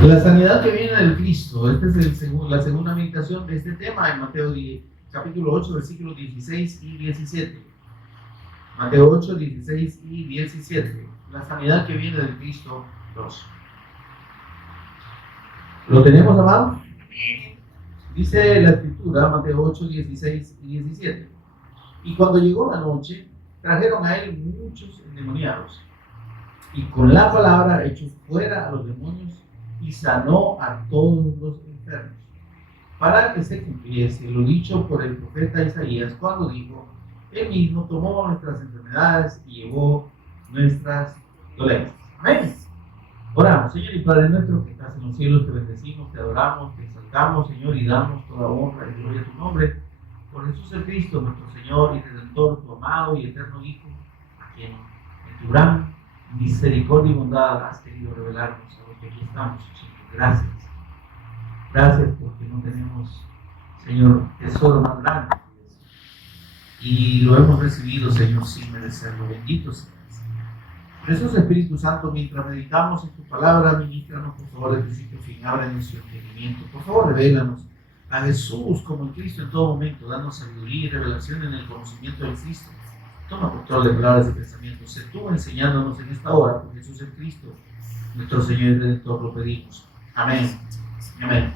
La sanidad que viene del Cristo. Esta es la segunda meditación de este tema en Mateo capítulo 8, versículos 16 y 17. Mateo 8, 16 y 17. La sanidad que viene del Cristo 2. ¿Lo tenemos, amado? Dice la escritura, Mateo 8, 16 y 17. Y cuando llegó la noche, trajeron a él muchos endemoniados, y con la palabra echó fuera a los demonios y sanó a todos los enfermos, para que se cumpliese lo dicho por el profeta Isaías cuando dijo: Él mismo tomó nuestras enfermedades y llevó nuestras dolencias. Amén. Oramos. Señor y Padre nuestro que estás en los cielos, te bendecimos, te adoramos, te exaltamos, Señor, y damos toda honra y gloria a tu nombre por Jesús el Cristo, nuestro Señor y Redentor, tu amado y eterno Hijo, a quien en tu gran misericordia y bondad has querido revelarnos a los que aquí estamos, Señor. Gracias. Gracias porque no tenemos, Señor, tesoro más grande que eso. Y lo hemos recibido, Señor, sin merecerlo. Bendito seas. Jesús, Espíritu Santo, mientras meditamos en tu palabra, ministranos, por favor, de principio a fin, abre nuestro entendimiento. Por favor, revélanos a Jesús como el Cristo en todo momento, danos sabiduría y revelación en el conocimiento del Cristo. Toma control de palabras y pensamientos. Sé tú enseñándonos en esta hora, por Jesús el Cristo, nuestro Señor y Redentor, lo pedimos. Amén. Amén.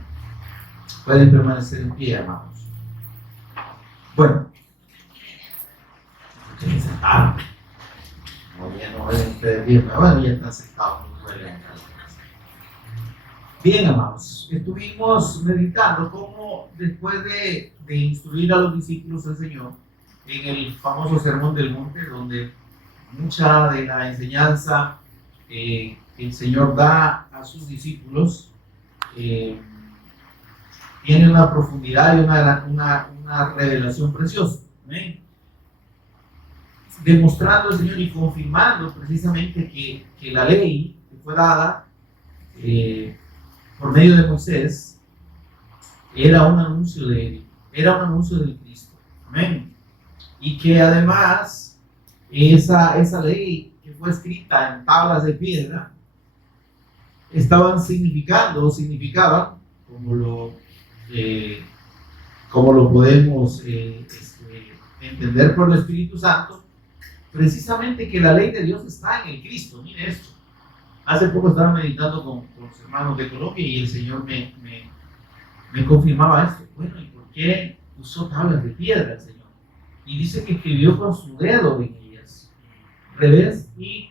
Pueden permanecer en pie, amados. Bueno, ustedes sentados. No ven ustedes bien, pero bueno, ya están sentados. Bien, amados, estuvimos meditando cómo después de instruir a los discípulos del Señor en el famoso Sermón del Monte, donde mucha de la enseñanza que el Señor da a sus discípulos tiene una profundidad y una revelación preciosa. ¿Amén? Demostrando el Señor y confirmando precisamente que la ley que fue dada por medio de Moisés era un anuncio del Cristo. Amén. Y que además esa ley que fue escrita en tablas de piedra significaban, como lo podemos entender por el Espíritu Santo, precisamente que la ley de Dios está en el Cristo. Mire esto. Hace poco estaba meditando con los hermanos de Colombia y el Señor me confirmaba esto. Bueno, ¿y por qué usó tablas de piedra el Señor? Y dice que escribió con su dedo en ellas, revés y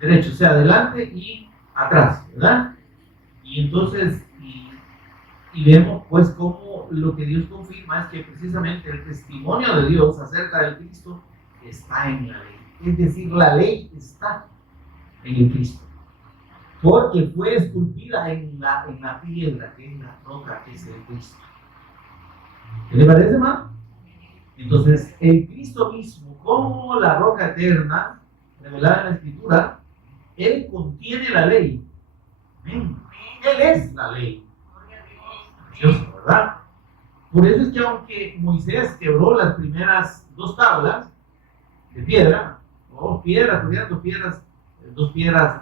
derecho, o sea, adelante y atrás, ¿verdad? Y entonces, y vemos pues cómo lo que Dios confirma es que precisamente el testimonio de Dios acerca del Cristo está en la ley. Es decir, la ley está en el Cristo, porque fue esculpida en la piedra, en la roca que es el Cristo. ¿Qué le parece, hermano? Entonces, el Cristo mismo, como la roca eterna, revelada en la Escritura, Él contiene la ley. Él es la ley. Precioso, ¿verdad? Por eso es que aunque Moisés quebró las primeras dos tablas de piedra, dos piedras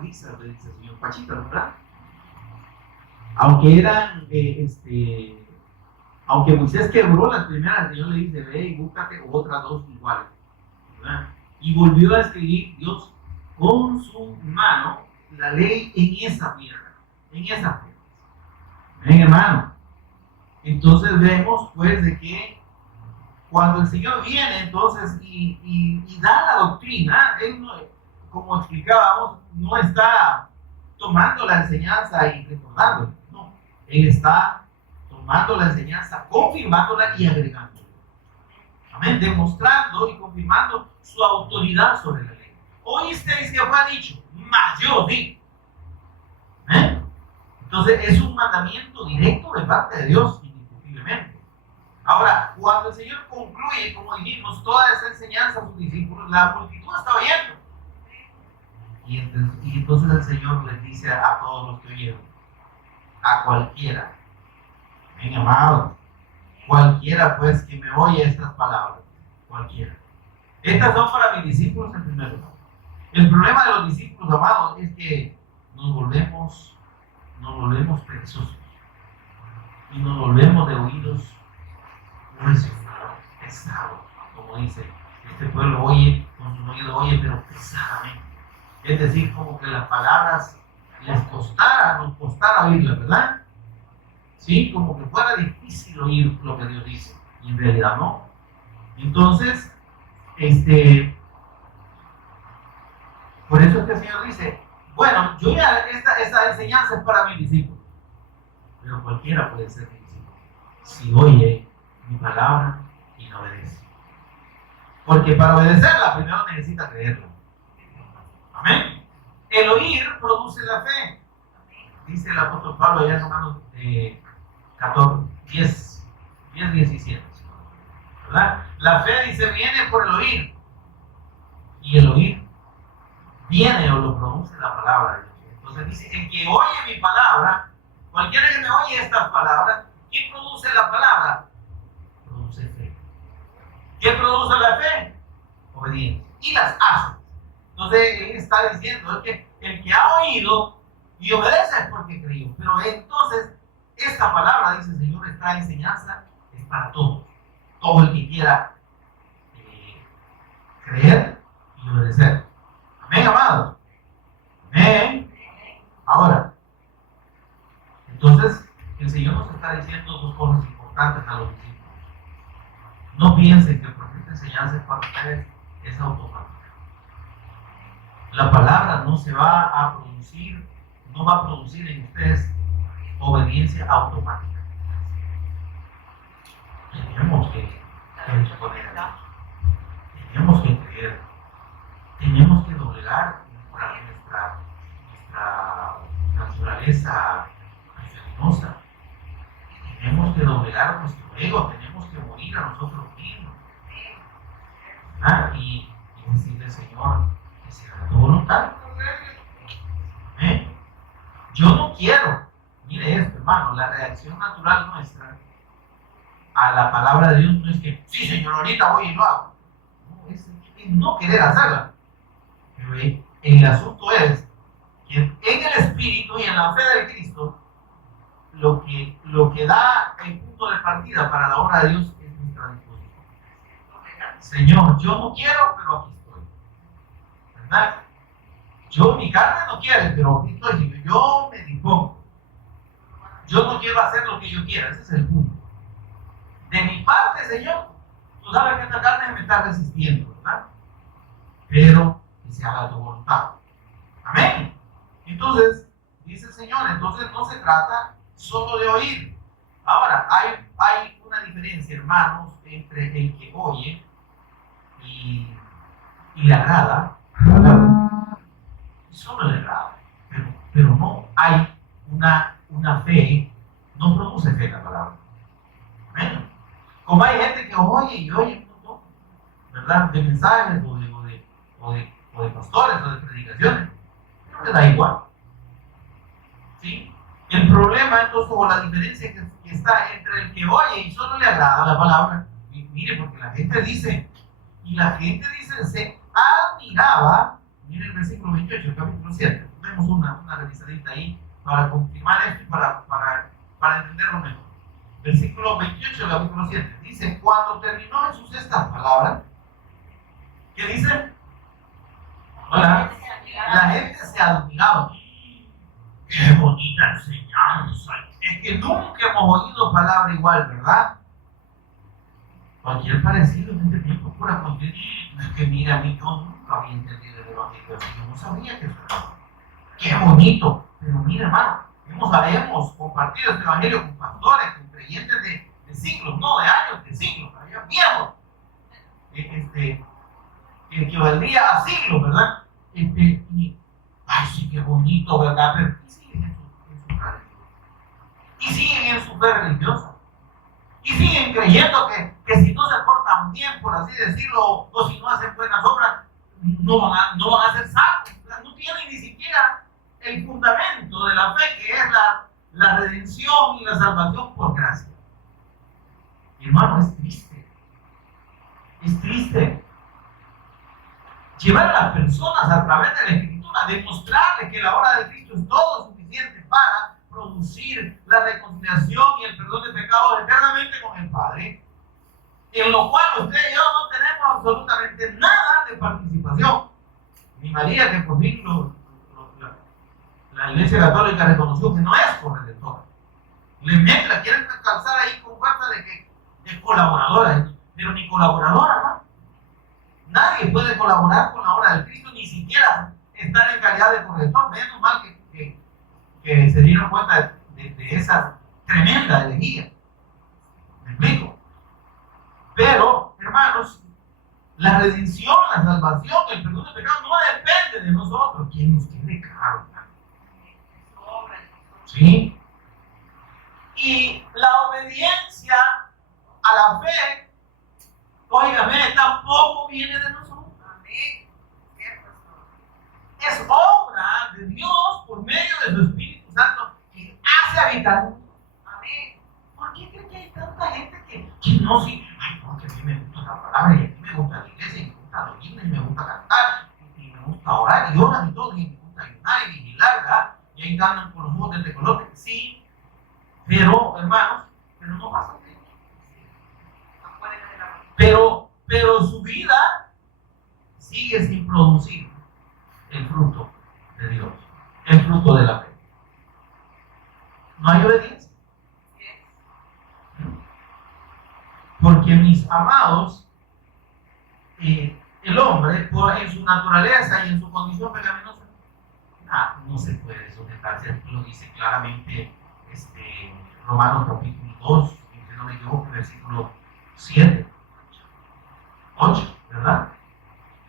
lisas, le dice el señor Pachita, ¿verdad? Aunque eran, aunque Moisés quebró las primeras, el Señor le dice: ve y búscate otras dos iguales, ¿verdad? Y volvió a escribir Dios con su mano la ley en esa piedra, ¿Ven, hermano? Entonces vemos pues de que cuando el Señor viene entonces y da la doctrina, Él no, como explicábamos, no está tomando la enseñanza y recordándola, no, Él está tomando la enseñanza, confirmándola y agregándola. Amén, demostrando y confirmando su autoridad sobre la ley. Oísteis que fue dicho, mas yo digo. ¿Eh? Entonces es un mandamiento directo de parte de Dios, indiscutiblemente. Ahora, cuando el Señor concluye, como dijimos, toda esa enseñanza a sus discípulos, la multitud está oyendo. Y entonces el Señor les dice a todos los que oyeron, a cualquiera, ven, amado, cualquiera pues que me oye estas palabras, cualquiera. Estas son para mis discípulos en primer lugar. El problema de los discípulos, amados, es que nos volvemos nos volvemos perezosos y nos volvemos de oídos gruesos, pesados, como dice, este pueblo oye, con sus oídos oye, pero pesadamente. Es decir, como que las palabras les costara, nos costara oírlas, ¿verdad? Sí, como que fuera difícil oír lo que Dios dice, y en realidad no. Entonces, por eso es que el Señor dice, bueno, yo ya, esta enseñanza es para mis discípulos, pero cualquiera puede ser mi discípulo, si oye mi palabra y la obedece. Porque para obedecerla, primero necesita creerla. Amén. El oír produce la fe. Dice el apóstol Pablo allá en Romanos 10, 17. ¿Verdad? La fe, dice, viene por el oír. Y el oír viene o lo produce la palabra de Dios. Entonces dice, el que oye mi palabra, cualquiera que me oye estas palabras, ¿quién produce la palabra? Produce fe. ¿Quién produce la fe? Obediencia. Y las hace. Entonces él está diciendo que el que ha oído y obedece es porque creyó. Pero entonces, esta palabra, dice el Señor, esta enseñanza es para todos. Todo el que quiera creer y obedecer. Amén, amados. Amén. Ahora, entonces, el Señor nos está diciendo dos cosas importantes a los discípulos. No piensen que porque esta enseñanza es para ustedes, es automática. La palabra no se va a producir, no va a producir en ustedes obediencia automática. Tenemos que responder a Dios. Tenemos que creer. Tenemos que doblegar nuestra naturaleza pecaminosa. Tenemos que doblegar nuestro ego. Tenemos que morir a nosotros mismos. Y decirle al Señor que se haga tu voluntad. Yo no quiero. Mire esto, hermano, la reacción natural nuestra a la palabra de Dios no es que, sí, Señor, ahorita voy y lo hago. No, es no querer hacerla. Pero el asunto es que en el Espíritu y en la fe de Cristo, lo que da el punto de partida para la obra de Dios es nuestra disposición. Señor, yo no quiero, pero aquí estoy. ¿Verdad? Mi carne no quiere, pero aquí estoy. Yo me dispongo. Yo no quiero hacer lo que yo quiera, ese es el punto. De mi parte, Señor, tú sabes que esta carne me está resistiendo, ¿verdad? Pero que se haga tu voluntad. Amén. Entonces, dice el Señor, entonces no se trata solo de oír. Ahora, hay una diferencia, hermanos, entre el que oye y le agrada, solo le agrada, pero no hay una fe, no produce fe la palabra. Amén. Como hay gente que oye y oye un montón, ¿verdad? De mensajes o de pastores o de predicaciones, pero le da igual. ¿Sí? El problema entonces, o la diferencia que está entre el que oye y solo le agrada la palabra, mire, porque la gente dice, se admiraba, mire el versículo 28, el capítulo 7, tenemos una revisadita ahí para confirmar esto y para entenderlo mejor. Versículo 28 del capítulo 7, dice, cuando terminó Jesús estas palabras, ¿qué dice? Hola, la gente se admiraba. ¡Qué bonita enseñanza! Es que nunca hemos oído palabra igual, ¿verdad? Cualquier parecido en este tiempo, pura cuestión. Es que mira, a mí yo nunca había entendido el evangelio así, yo no sabía que eso era. ¡Qué bonito! Pero mira, hermano, hemos compartido este evangelio con pastores, con creyentes de siglos, no de años, de siglos, había viejos, que equivaldría a siglos, ¿verdad? Ay, sí, qué bonito, ¿verdad? Pero y siguen en su tradición. Y siguen en su fe religiosa. Y siguen creyendo que si no se portan bien, por así decirlo, o si no hacen buenas obras, no van a ser salvos. No tienen ni siquiera el fundamento de la fe, que es la redención y la salvación por gracia. Hermano, es triste. Es triste. Llevar a las personas a través de la Escritura, demostrarles que la obra de Cristo es todo suficiente para producir la reconciliación y el perdón de pecados eternamente con el Padre, en lo cual usted y yo no tenemos absolutamente nada de participación. Ni María, que por fin la Iglesia Católica reconoció que no es corredentora. La quieren calzar ahí con fuerza de que es colaboradora, pero ni colaboradora, ¿no? Nadie puede colaborar con la obra del Cristo, ni siquiera estar en calidad de corredentor. Menos mal que se dieron cuenta de esa tremenda herejía. ¿Me explico? Pero, hermanos, la redención, la salvación, el perdón de pecados no depende de nosotros. ¿Quién nos quiere claro? ¿Sí? Y la obediencia a la fe, óigame, tampoco viene de nosotros. Amén. Es obra de Dios por medio de su Espíritu Santo que hace habitar. Amén. ¿Por qué cree que hay tanta gente que no sí? Ay, porque a mí me gusta la palabra y a mí me gusta la iglesia y me gusta los himnos y me gusta cantar y me gusta orar y orar y todo y me gusta ayunar y vigilar, ¿verdad? Y ahí andan con los ojos de tecolote. Sí, pero hermanos, pero no pasa nada. Pero su vida sigue sin producir el fruto de Dios, el fruto de la fe. No hay obediencia. Porque mis amados, el hombre, en su naturaleza y en su condición pecaminosa, no se puede sujetarse. Lo dice claramente Romanos capítulo 2, si no me equivoco, versículo 7, 8, ¿verdad?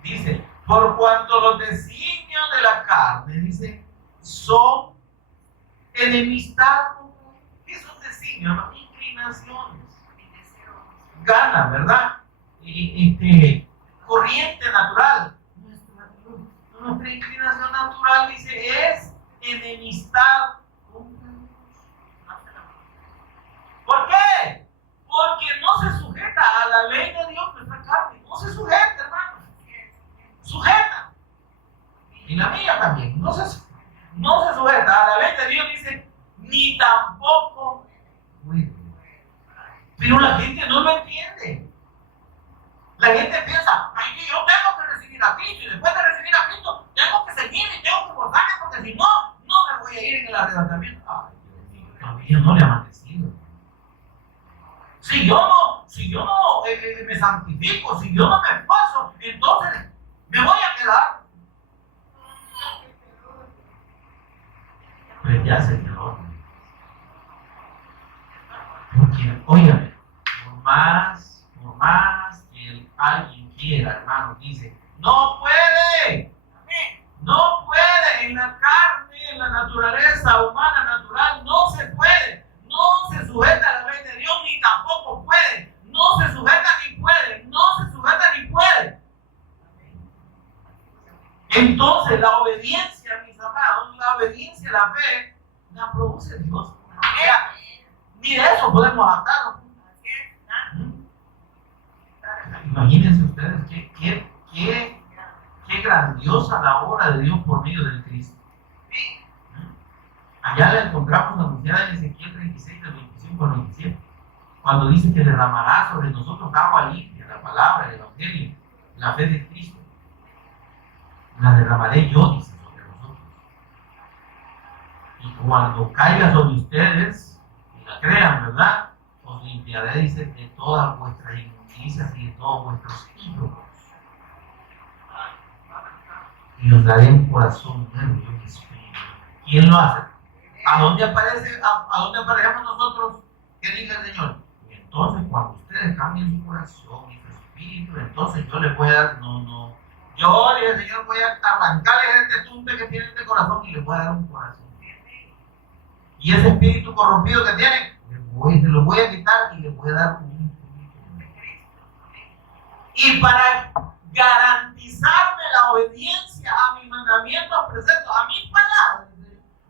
Dice, por cuanto los designios de la carne, dice, son enemistad. ¿Qué son designios? Inclinaciones. Ganas, ¿verdad? Corriente natural. Nuestra inclinación natural, dice, es enemistad contra Dios. ¿Por qué? Porque no se sujeta a la ley de Dios nuestra carne. No se sujeta, hermano. Sujeta. Y la mía también. No se sujeta a la ley de Dios, dice, ni tampoco. Pero la gente no lo entiende. La gente piensa, ay, que yo tengo que recibir a Cristo y después de recibir a Cristo tengo que seguirme y tengo que forzarme porque si no, no me voy a ir en el arrebatamiento. Ay, Dios mío, todavía no le ha amanecido. Si yo no me santifico, si yo no me esfuerzo, entonces me voy a quedar. Pues ya se quedó. Porque, óigame, por más que alguien quiera, hermano, dice, no puede, en la carne, en la naturaleza humana natural, no se puede, no se sujeta a la ley de Dios, ni tampoco puede, no se sujeta ni puede, no se sujeta ni puede. Entonces la obediencia, mis amados, la obediencia, la fe, la produce Dios. Ni de eso podemos atarnos. Imagínense ustedes qué grandiosa la obra de Dios por medio del Cristo. Allá la encontramos anunciada en Ezequiel 36, del 25 al 27, cuando dice que derramará sobre nosotros agua limpia, la palabra, el evangelio, la fe de Cristo. La derramaré yo, dice, sobre nosotros. Y cuando caiga sobre ustedes, y la crean, ¿verdad? Os limpiaré, dice, de todas vuestras inmundicias y de todos vuestros ídolos. Y os daré un corazón nuevo y un espíritu. ¿Quién lo hace? ¿A dónde aparecemos nosotros? ¿Qué dice el Señor? Y entonces, cuando ustedes cambien su corazón y su espíritu, entonces yo les voy a dar, yo, el Señor, voy a arrancarles este tumbe que tiene este corazón y les voy a dar un corazón. Y ese espíritu corrompido que tienen, se lo voy a quitar y les voy a dar un espíritu. Y para garantizarme la obediencia a mis mandamientos, preceptos, a mis palabras,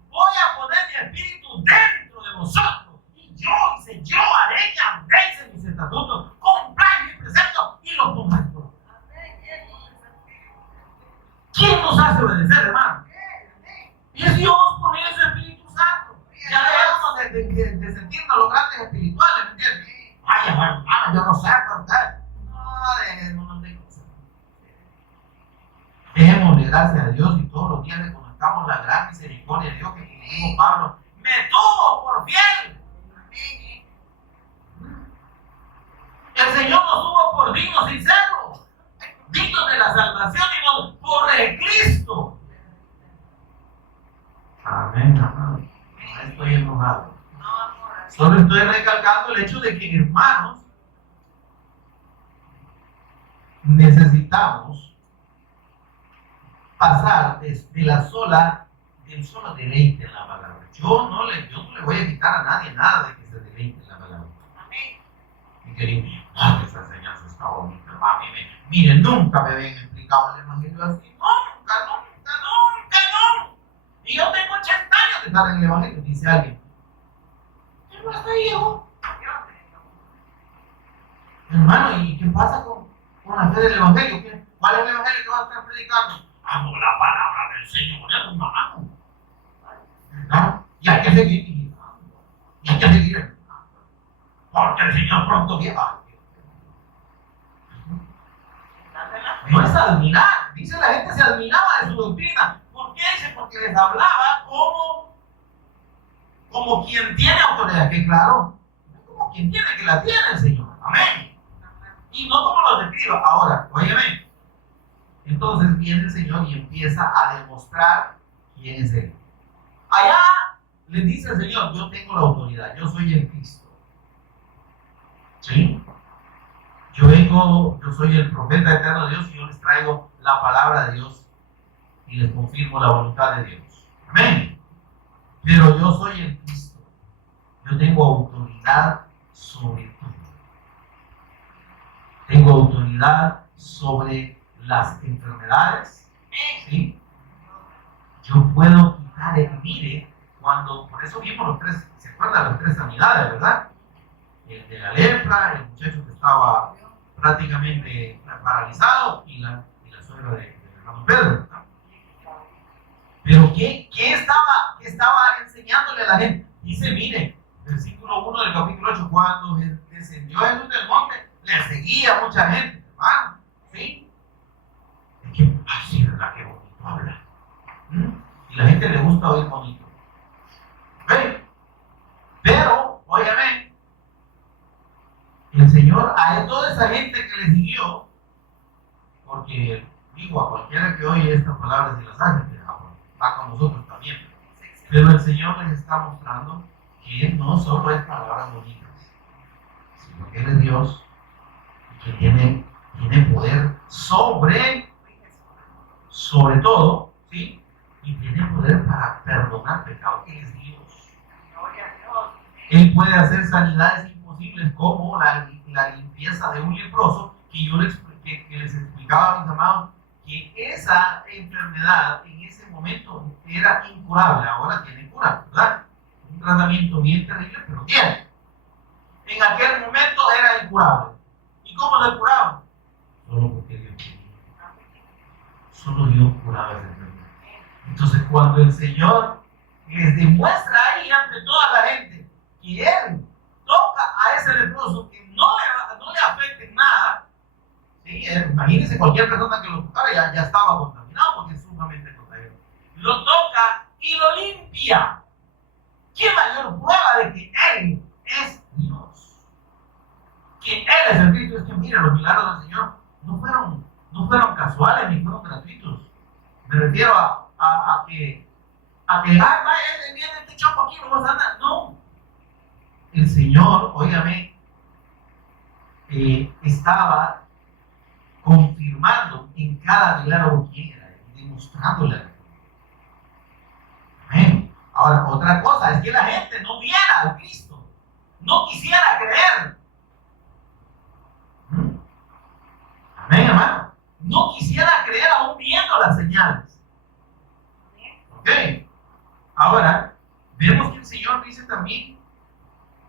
voy a poner mi espíritu dentro de vosotros. Y yo haré que andéis en mis estatutos, compráis mis preceptos y los pongáis por obra. ¿Quién nos hace obedecer, hermano? Es Dios por medio de su Espíritu Santo. Ya de sentirnos los grandes espirituales, ¿me entiendes? Ay, hermano, yo no sé por qué. No tengo que ser. Démosle gracias a Dios y todos los días reconozcamos la gran misericordia de Dios que, como dijo Pablo, me tuvo por fiel. El Señor nos tuvo por dignos y servos, dignos de la salvación y no por el Cristo. Amén, amado. No estoy enojado. Solo estoy recalcando el hecho de que, hermanos, necesitamos pasar del solo deleite en la palabra. Yo no le voy a quitar a nadie nada de que se deleite en la palabra. Y que digo, esa enseñanza está bonita, hermano. Miren, nunca me habían explicado el evangelio así. Nunca. Y yo tengo 80 años de estar en el evangelio, dice alguien. Yo no estoy viejo. Hermano, ¿y qué pasa con la fe del evangelio? ¿Cuál es el evangelio que va a estar predicando? La palabra del Señor, hermano. ¿No? Y hay que seguir ministrando. Y hay que seguir. Porque el Señor pronto viene. No es admirar. Dice la gente se admiraba de su doctrina. ¿Por qué? Dice, porque les hablaba como quien tiene autoridad. Que claro, como quien tiene que la tiene el Señor. Amén. Y no como los escriba. Ahora, óyeme. Entonces viene el Señor y empieza a demostrar quién es Él. Allá les dice el Señor, yo tengo la autoridad, yo soy el Cristo. ¿Sí? Yo soy el profeta eterno de Dios y yo les traigo la palabra de Dios y les confirmo la voluntad de Dios. Amén. Pero yo soy el Cristo. Yo tengo autoridad sobre todo. Tengo autoridad sobre las enfermedades. ¿Sí? Yo puedo quitar el mire por eso vimos los tres, ¿se acuerdan? Las tres sanidades, ¿verdad? El de la lepra, el muchacho que estaba prácticamente paralizado y la suegra de hermano Pedro, ¿verdad? Pero ¿qué estaba enseñándole a la gente? Dice, mire, versículo 1 del capítulo 8, cuando descendió Jesús del monte, le seguía mucha gente, hermano, ¿sí? Es que, sí, ¿verdad? Qué bonito habla. Y la gente le gusta oír bonito. ¿Ve? Pero, óyeme, el Señor a toda esa gente que le siguió, porque digo, a cualquiera que oye estas palabras y las hace, va con nosotros también. Pero el Señor les está mostrando que Él no solo es palabras bonitas, sino que Él es Dios y que tiene poder sobre todo, ¿sí? Y tiene poder para perdonar pecados. Él es Dios. Él puede hacer sanidades imposibles como la limpieza de un leproso, que yo les explicaba a mis amados, que esa enfermedad en ese momento era incurable, ahora tiene cura, ¿verdad? Un tratamiento bien terrible, pero tiene. En aquel momento era incurable. ¿Y cómo se curaba? Solo porque Dios quería. Solo Dios curaba esa enfermedad. Entonces, cuando el Señor les demuestra ahí ante toda la gente que Él toca a ese leproso que no le afecte nada, ¿sí? Imagínense cualquier persona que lo tocara ya estaba contaminado porque es sumamente contagioso. Lo toca y lo limpia. ¿Qué mayor prueba de que Él es Dios? Que Él es el Cristo. Es que mira, los milagros del Señor no fueron casuales ni fueron gratuitos. Me refiero a que viene este choco aquí, vamos a andar. No. El Señor, óigame, estaba confirmando en cada milagro quién era, demostrándole a Él. Amén. Ahora, otra cosa es que la gente no viera al Cristo, no quisiera creer. Amén, hermano. No quisiera creer aún viendo las señales. Ok. Ahora, vemos que el Señor dice también,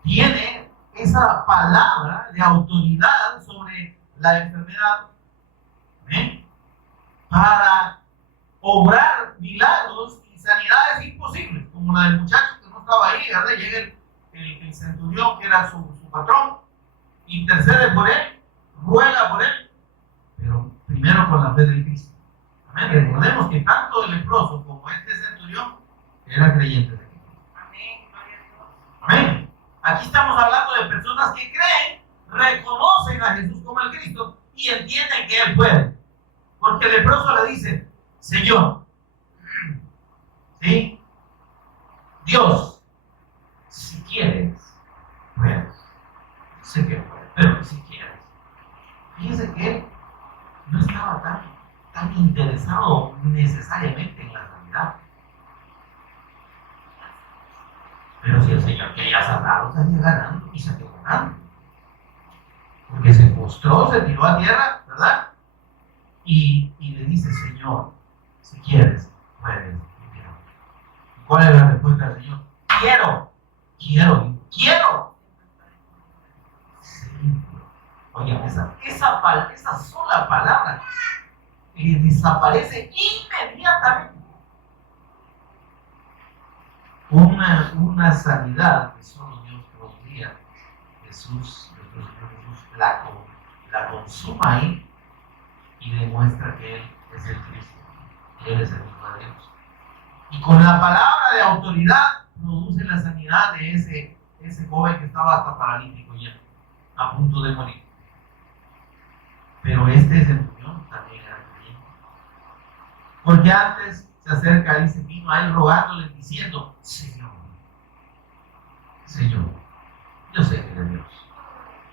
tiene esa palabra de autoridad sobre la enfermedad, ¿eh? Para obrar milagros y sanidades imposibles, como la del muchacho que no estaba ahí, ¿verdad? Llega el centurión, que era su patrón, intercede por él, ruega por él, pero primero con la fe del Cristo. Amén. Recordemos que tanto el leproso como este centurión eran creyentes de Cristo. Amén. Amén. Aquí estamos hablando de personas que creen, reconocen a Jesús como el Cristo y entienden que Él puede. Porque el leproso le dice: Señor, ¿sí? Dios, si quieres, puedes. Sé que puedes, pero si quieres. Fíjense que él no estaba tan interesado necesariamente en la sanidad. Pero si el Señor quería sanarlo, salía ganando y salió ganando. Porque se postró, se tiró a tierra, ¿verdad? Y le dice: Señor, si quieres, puedes. ¿Cuál es la respuesta del Señor? Quiero. Sí. Oigan, esa sola palabra desaparece inmediatamente. Una sanidad que solo Dios podría. Jesús, nuestro Señor Jesús, la consuma ahí y demuestra que Él es el Cristo, que Él es el Hijo de Dios. Y con la palabra de autoridad produce la sanidad de ese joven que estaba hasta paralítico ya, a punto de morir. Pero este centurión también era creyente. Porque antes se acerca y se vino a él rogándole, diciendo: Señor, yo sé que eres Dios.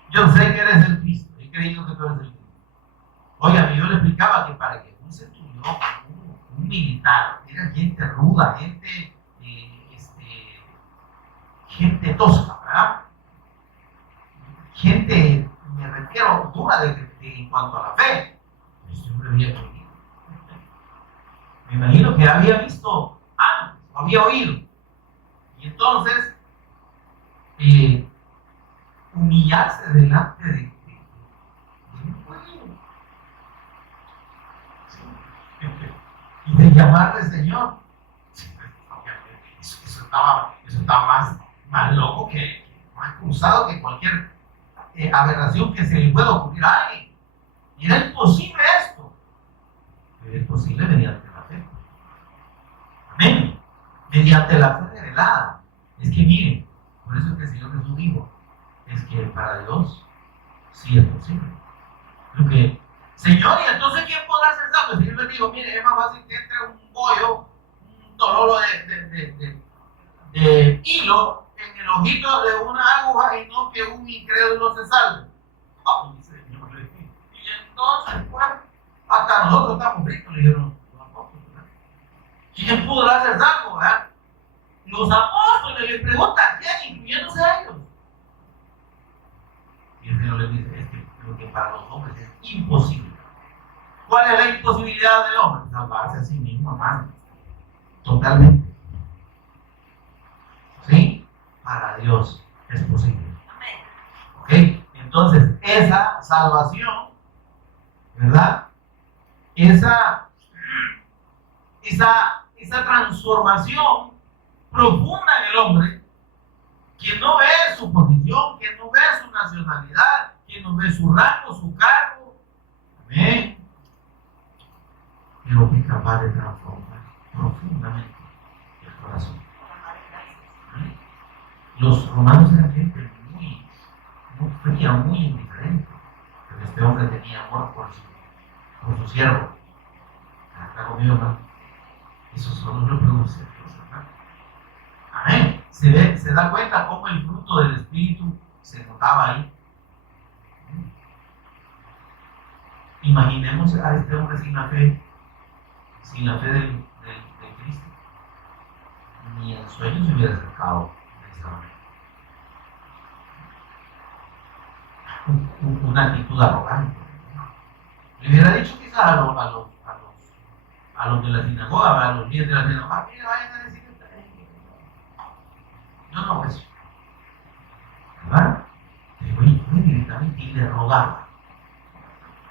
Yo sé que eres el Cristo. He creído que tú eres el Cristo. Oiga, yo le explicaba que para que un centurión, un militar, era gente ruda, gente tosca, ¿verdad? Gente, me refiero, dura en cuanto a la fe. Siempre había conmigo. Me imagino que había visto antes, había oído. Y entonces, humillarse delante de un pueblo. Sí. Y de llamarle Señor. Eso estaba más loco más cruzado que cualquier aberración que se le pueda ocurrir a alguien. Y era imposible esto. Pero es posible mediante la fe. Amén. Mediante la fe revelada. Es que miren, por eso es que el Señor Jesús dijo, es que para Dios sí es posible. Lo que, Señor, ¿y entonces quién podrá ser salvo? El Señor le dijo: mire, es más fácil que entre un bollo, un doloro de hilo en el ojito de una aguja y no que un incrédulo se salve. Oh, dice el Señor. Y entonces, pues, hasta nosotros estamos fritos, le dijeron los apóstoles. ¿Quién podrá ser salvo? ¿Verdad? Los apóstoles le preguntan: ¿quién? Incluyéndose a ellos. Y el Señor les dice: es que lo que para los hombres es imposible. ¿Cuál es la imposibilidad del hombre? Salvarse a sí mismo, hermano. Totalmente. ¿Sí? Para Dios es posible. ¿Ok? Entonces, esa salvación, ¿verdad? Esa transformación profunda en el hombre, que no ve su posición, que no ve su nacionalidad, que no ve su rango, su cargo. Amén. Pero que es capaz de transformar profundamente el corazón. Los romanos eran gente muy fría, muy indiferente. Pero este hombre tenía amor por su siervo. Está conmigo, hermano. Eso solo lo produce Dios, hermano. Amén. Se da cuenta cómo el fruto del Espíritu se notaba ahí. Imaginemos a este hombre sin la fe del Cristo. Ni en sueños se hubiera acercado de esta manera. Una actitud arrogante. Le hubiera dicho quizás a los de la sinagoga, a los líderes de la sinagoga: mira, vayan a decir que está ahí. No, eso. ¿Verdad? Pero fue directamente y le rogaba.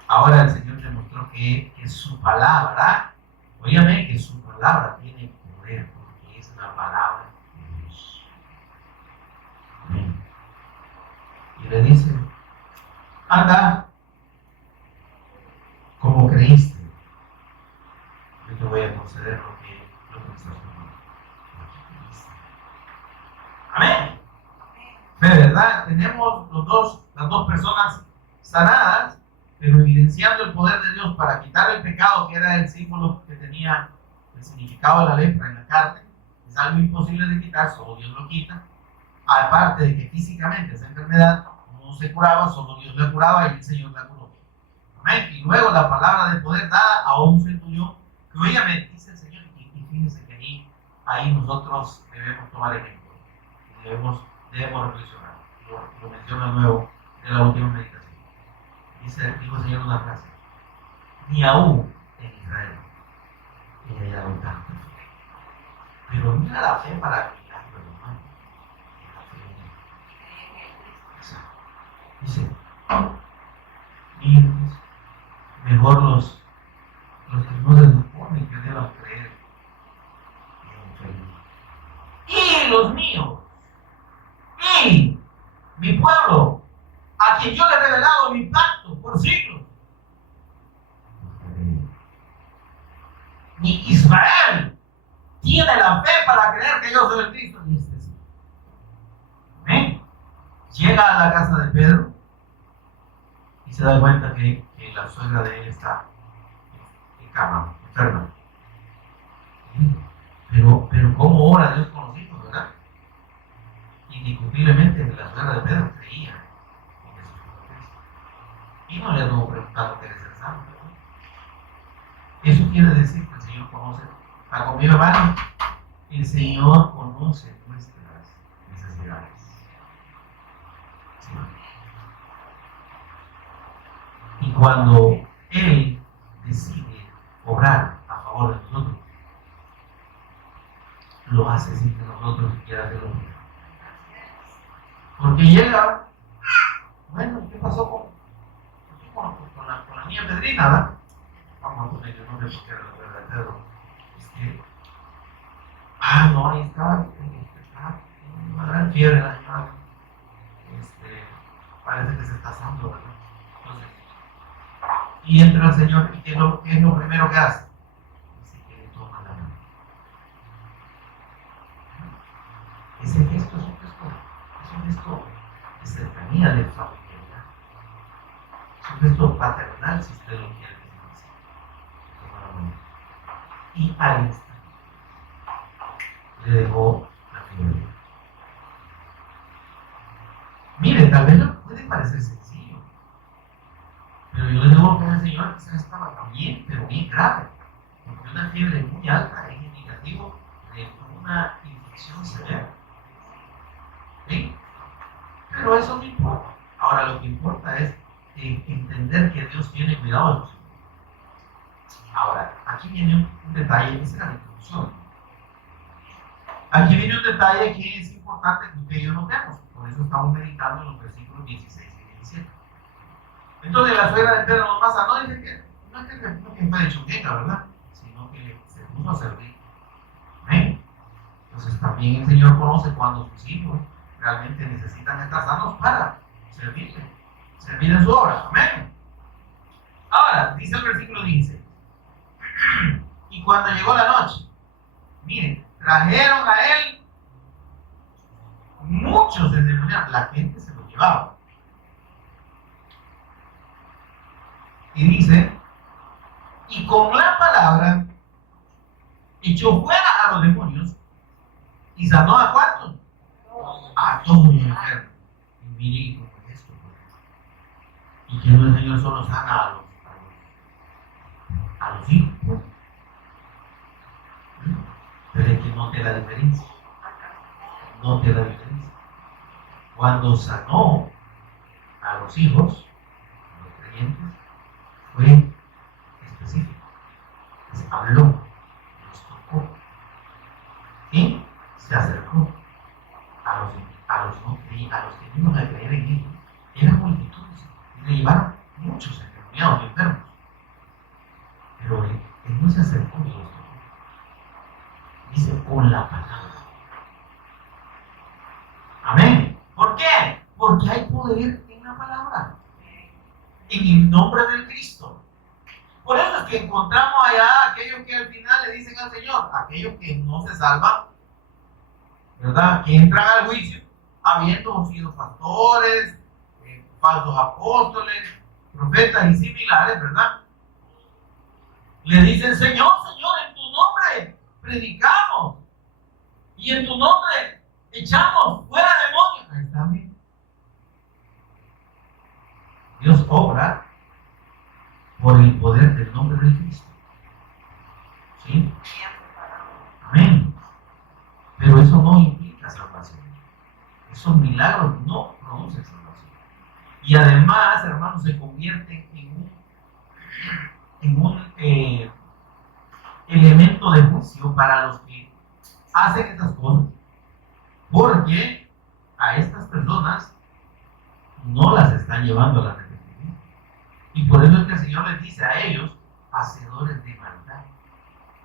Ahora el Señor demostró que su palabra, óyame, que su palabra tiene poder, porque es la palabra de Dios. le dice, anda, como creíste, yo te voy a conceder lo que me estás pidiendo. Amén. De verdad, tenemos las dos personas sanadas, pero evidenciando el poder de Dios para quitar el pecado, que era el símbolo que tenía el significado de la lepra en la carne. Es algo imposible de quitar, solo Dios lo quita. Aparte de que físicamente esa enfermedad no se curaba, solo Dios la curaba y el Señor la curó. Amén. Y luego la palabra de poder dada a un centurión, que oígame, dice el Señor, y fíjense que ahí nosotros debemos tomar ejemplo, debemos reflexionar. Lo menciono de nuevo en la última meditación. Dijo el Señor una frase: ni aún en Israel he hallado tanta fe. Pero mira la fe para el milagro, hermano. La fe. Dice, niños, mejor los que no se suponen que deban creer en fe. Y los míos, y mi pueblo, a quien yo le he revelado mi pacto por siglos. Ni Israel tiene la fe para creer que yo soy el Cristo. Y este sí. ¿Amén? Llega a la casa de Pedro y se da cuenta que la suegra de él está en cama, enferma. Pero ¿cómo ora Dios con los hijos, verdad? Indiscutiblemente la suegra de Pedro creía en Jesucristo. Y no le anduvo preguntando que eres el santo. Eso quiere decir que el Señor conoce. ¿Está conmigo, hermano? El Señor conoce nuestras necesidades. ¿Sí? Y cuando Él decide obrar a favor de nosotros, lo hace sin que nosotros siquiera hacerlo. Porque llega, bueno, ¿qué pasó con la niña Pedrina, verdad? Vamos a poner el nombre porque era la suegra de Pedro. No, ahí está una gran fiebre la señora. Parece que se está asando, ¿verdad? Entonces, y entra el Señor, y ¿qué es lo primero que hace? Dice que le toma la mano. Ese gesto es un gesto de cercanía, de familiaridad. Es un gesto paternal, si usted lo quiere decir así. Y al instante le dejó la fiebre. Miren, tal vez le puede parecer sencillo, pero yo les digo que el Señor quizás estaba bien, pero bien grave, porque una fiebre muy alta es indicativo de una infección severa. ¿Sí? Pero eso no importa. Ahora lo que importa es entender que Dios tiene cuidado de nosotros. Ahora, aquí viene un detalle, esa es la introducción. Aquí viene un detalle que es importante que usted y yo notemos. Por eso estamos meditando en los versículos 16 y 17. Entonces la suegra de Pedro nomás no dice que no es que fue de chungueta, ¿verdad? Sino que se puso a servir. ¿Ven? Entonces también el Señor conoce cuando sus hijos realmente necesitan estar sanos para servirle, servir en su obra. Amén. Ahora, dice el versículo 15. Y cuando llegó la noche, miren, trajeron a él muchos endemoniados. La gente se los llevaba. Y dice, y con la palabra echó fuera a los demonios y sanó a ¿cuántos? A todos los enfermos. Y miren cómo es esto. Y que no el Señor solo sana a los hijos. Pero es que note la diferencia. Note la diferencia. Cuando sanó a los hijos, a los creyentes, fue específico. Les habló, los tocó. Y se acercó a los que iban a creer en él. Eran multitudes. Y le llevaron muchos endemoniados y enfermos. Pero él no se acercó y los tocó. Dice con la palabra. Amén. ¿Por qué? Porque hay poder en la palabra, en el nombre del Cristo. Por eso es que encontramos allá aquellos que al final le dicen al Señor, aquellos que no se salvan, ¿verdad? Que entran al juicio, habiendo sido pastores, falsos apóstoles, profetas y similares, ¿verdad? Le dicen, Señor, Señor, en tu nombre predicamos y en tu nombre echamos fuera demonios. Ahí está bien. Dios obra por el poder del nombre de Cristo. ¿Sí? Amén. Pero eso no implica salvación. Esos milagros no producen salvación. Y además, hermanos, se convierten en un elemento de juicio para los que hacen estas cosas. Porque a estas personas no las están llevando a la arrepentimiento. Y por eso es que el Señor les dice a ellos, hacedores de maldad.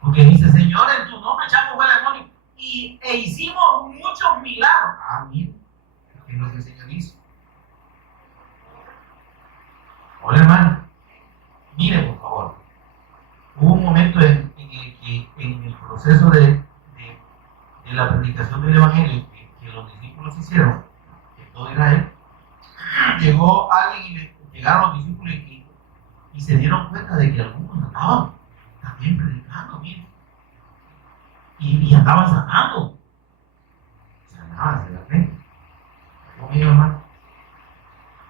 Porque dice, Señor, en tu nombre echamos fuera demonios e hicimos muchos milagros. Ah, miren, ¿qué es lo que el Señor hizo? Hola, hermano. Mire, por favor. Hubo un momento en el que, en el proceso de la predicación del Evangelio que los discípulos hicieron, en todo Israel, llegó alguien y llegaron los discípulos y se dieron cuenta de que algunos andaban también predicando, miren. Y andaban sanando. Sanaban, ¿se la creen? Conmigo, hermano.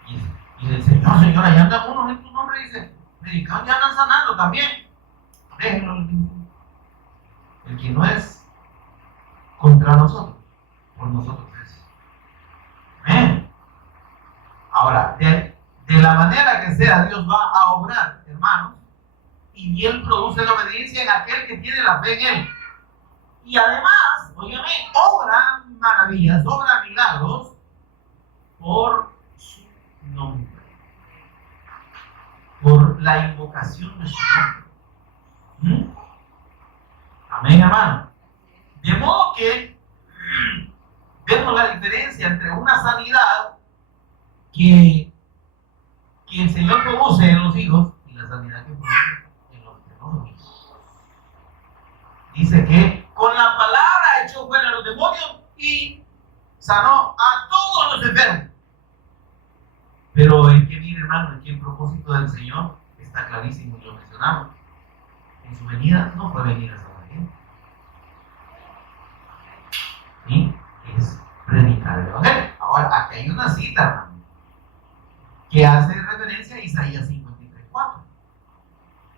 Y el Señor, Señor, allá andan unos en tu nombre, dice, predicando y andan sanando también. Déjenlo. El que no es contra nosotros, por nosotros es. Amén. Ahora, de la manera que sea, Dios va a obrar, hermanos, y Él produce la obediencia en aquel que tiene la fe en Él. Y además, óigame, obra maravillas, obra milagros por su nombre, por la invocación de su nombre. Amén, hermano. De modo que vemos la diferencia entre una sanidad que el Señor produce en los hijos y la sanidad que produce en los que no son hijos. Dice que con la palabra echó fuera a los demonios y sanó a todos los enfermos. Pero en que, mire, hermano, en que el propósito del Señor está clarísimo y lo mencionamos. En su venida no fue venir a salvar gente. ¿Sí? Es predicar el Evangelio. Ahora, aquí hay una cita, hermano, que hace referencia a Isaías 53:4.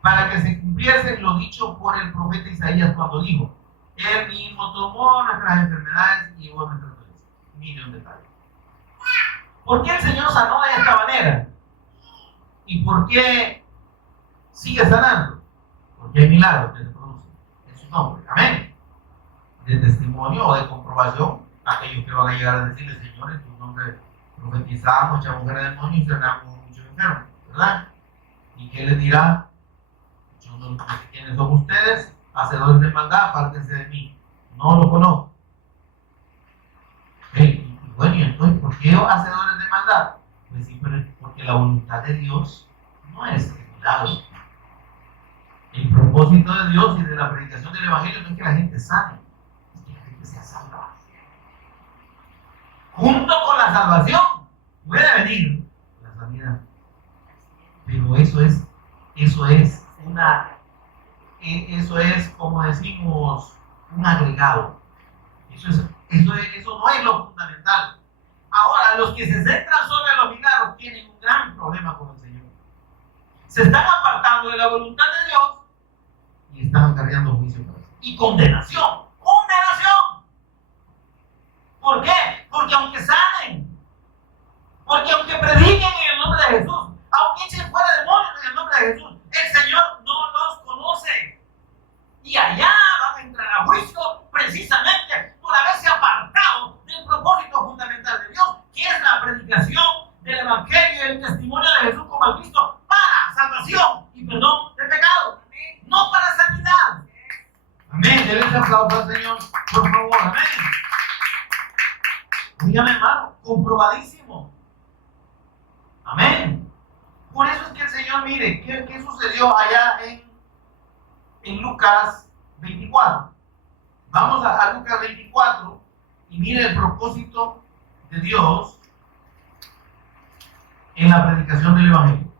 Para que se cumpliese lo dicho por el profeta Isaías cuando dijo, Él mismo tomó nuestras enfermedades y llevó nuestras dolencias. Mire un detalle. ¿Por qué el Señor sanó de esta manera? ¿Y por qué sigue sanando? Porque hay milagros que se producen en su nombre. Amén. De testimonio o de comprobación, aquellos que van a llegar a decirle, Señor, en tu nombre profetizamos, echamos fuera demonios y sanamos muchos enfermos, ¿verdad? ¿Y qué les dirá? Yo no sé quiénes son ustedes, hacedores de maldad, apártense de mí. No lo conozco. Y bueno, ¿y entonces por qué hacedores de maldad? Pues sí, pero porque la voluntad de Dios no es el milagro. El propósito de Dios y de la predicación del Evangelio no es que la gente sane, es que la gente sea salva. Junto con la salvación puede venir la sanidad. Pero eso es como decimos, un agregado. Eso no es lo fundamental. Ahora, los que se centran sobre los milagros tienen un gran problema con el Señor. Se están apartando de la voluntad de Dios y están acarreando juicio para eso. Y condenación. ¡Condenación! ¿Por qué? Porque aunque sanen, porque aunque prediquen en el nombre de Jesús, aunque echen fuera demonios en el nombre de Jesús, el Señor no los conoce. Y allá van a entrar a juicio precisamente por haberse apartado del propósito fundamental de Dios, que es la predicación del Evangelio y el testimonio de Jesús como el Cristo para salvación y perdón de pecado, no para sanidad. Amén. Denle ese aplauso al Señor, por favor. Amén. Dígame, hermano, comprobadísimo. Amén. Por eso es que el Señor, mire, ¿qué sucedió allá en Lucas 24? Vamos a Lucas 24 y mire el propósito de Dios en la predicación del Evangelio.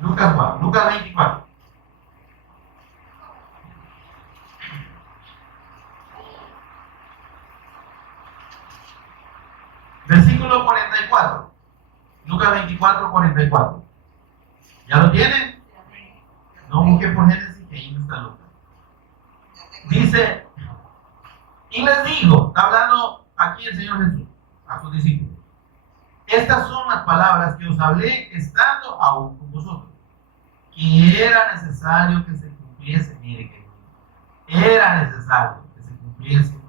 Lucas 24. Versículo 44. Lucas 24, 44. ¿Ya lo tienen? No busquen por Génesis, que ahí no está Lucas. Dice, y les digo, está hablando aquí el Señor Jesús a sus discípulos. Estas son las palabras que os hablé estando aún con vosotros. Que era necesario que se cumpliese, mire que era necesario que se cumpliese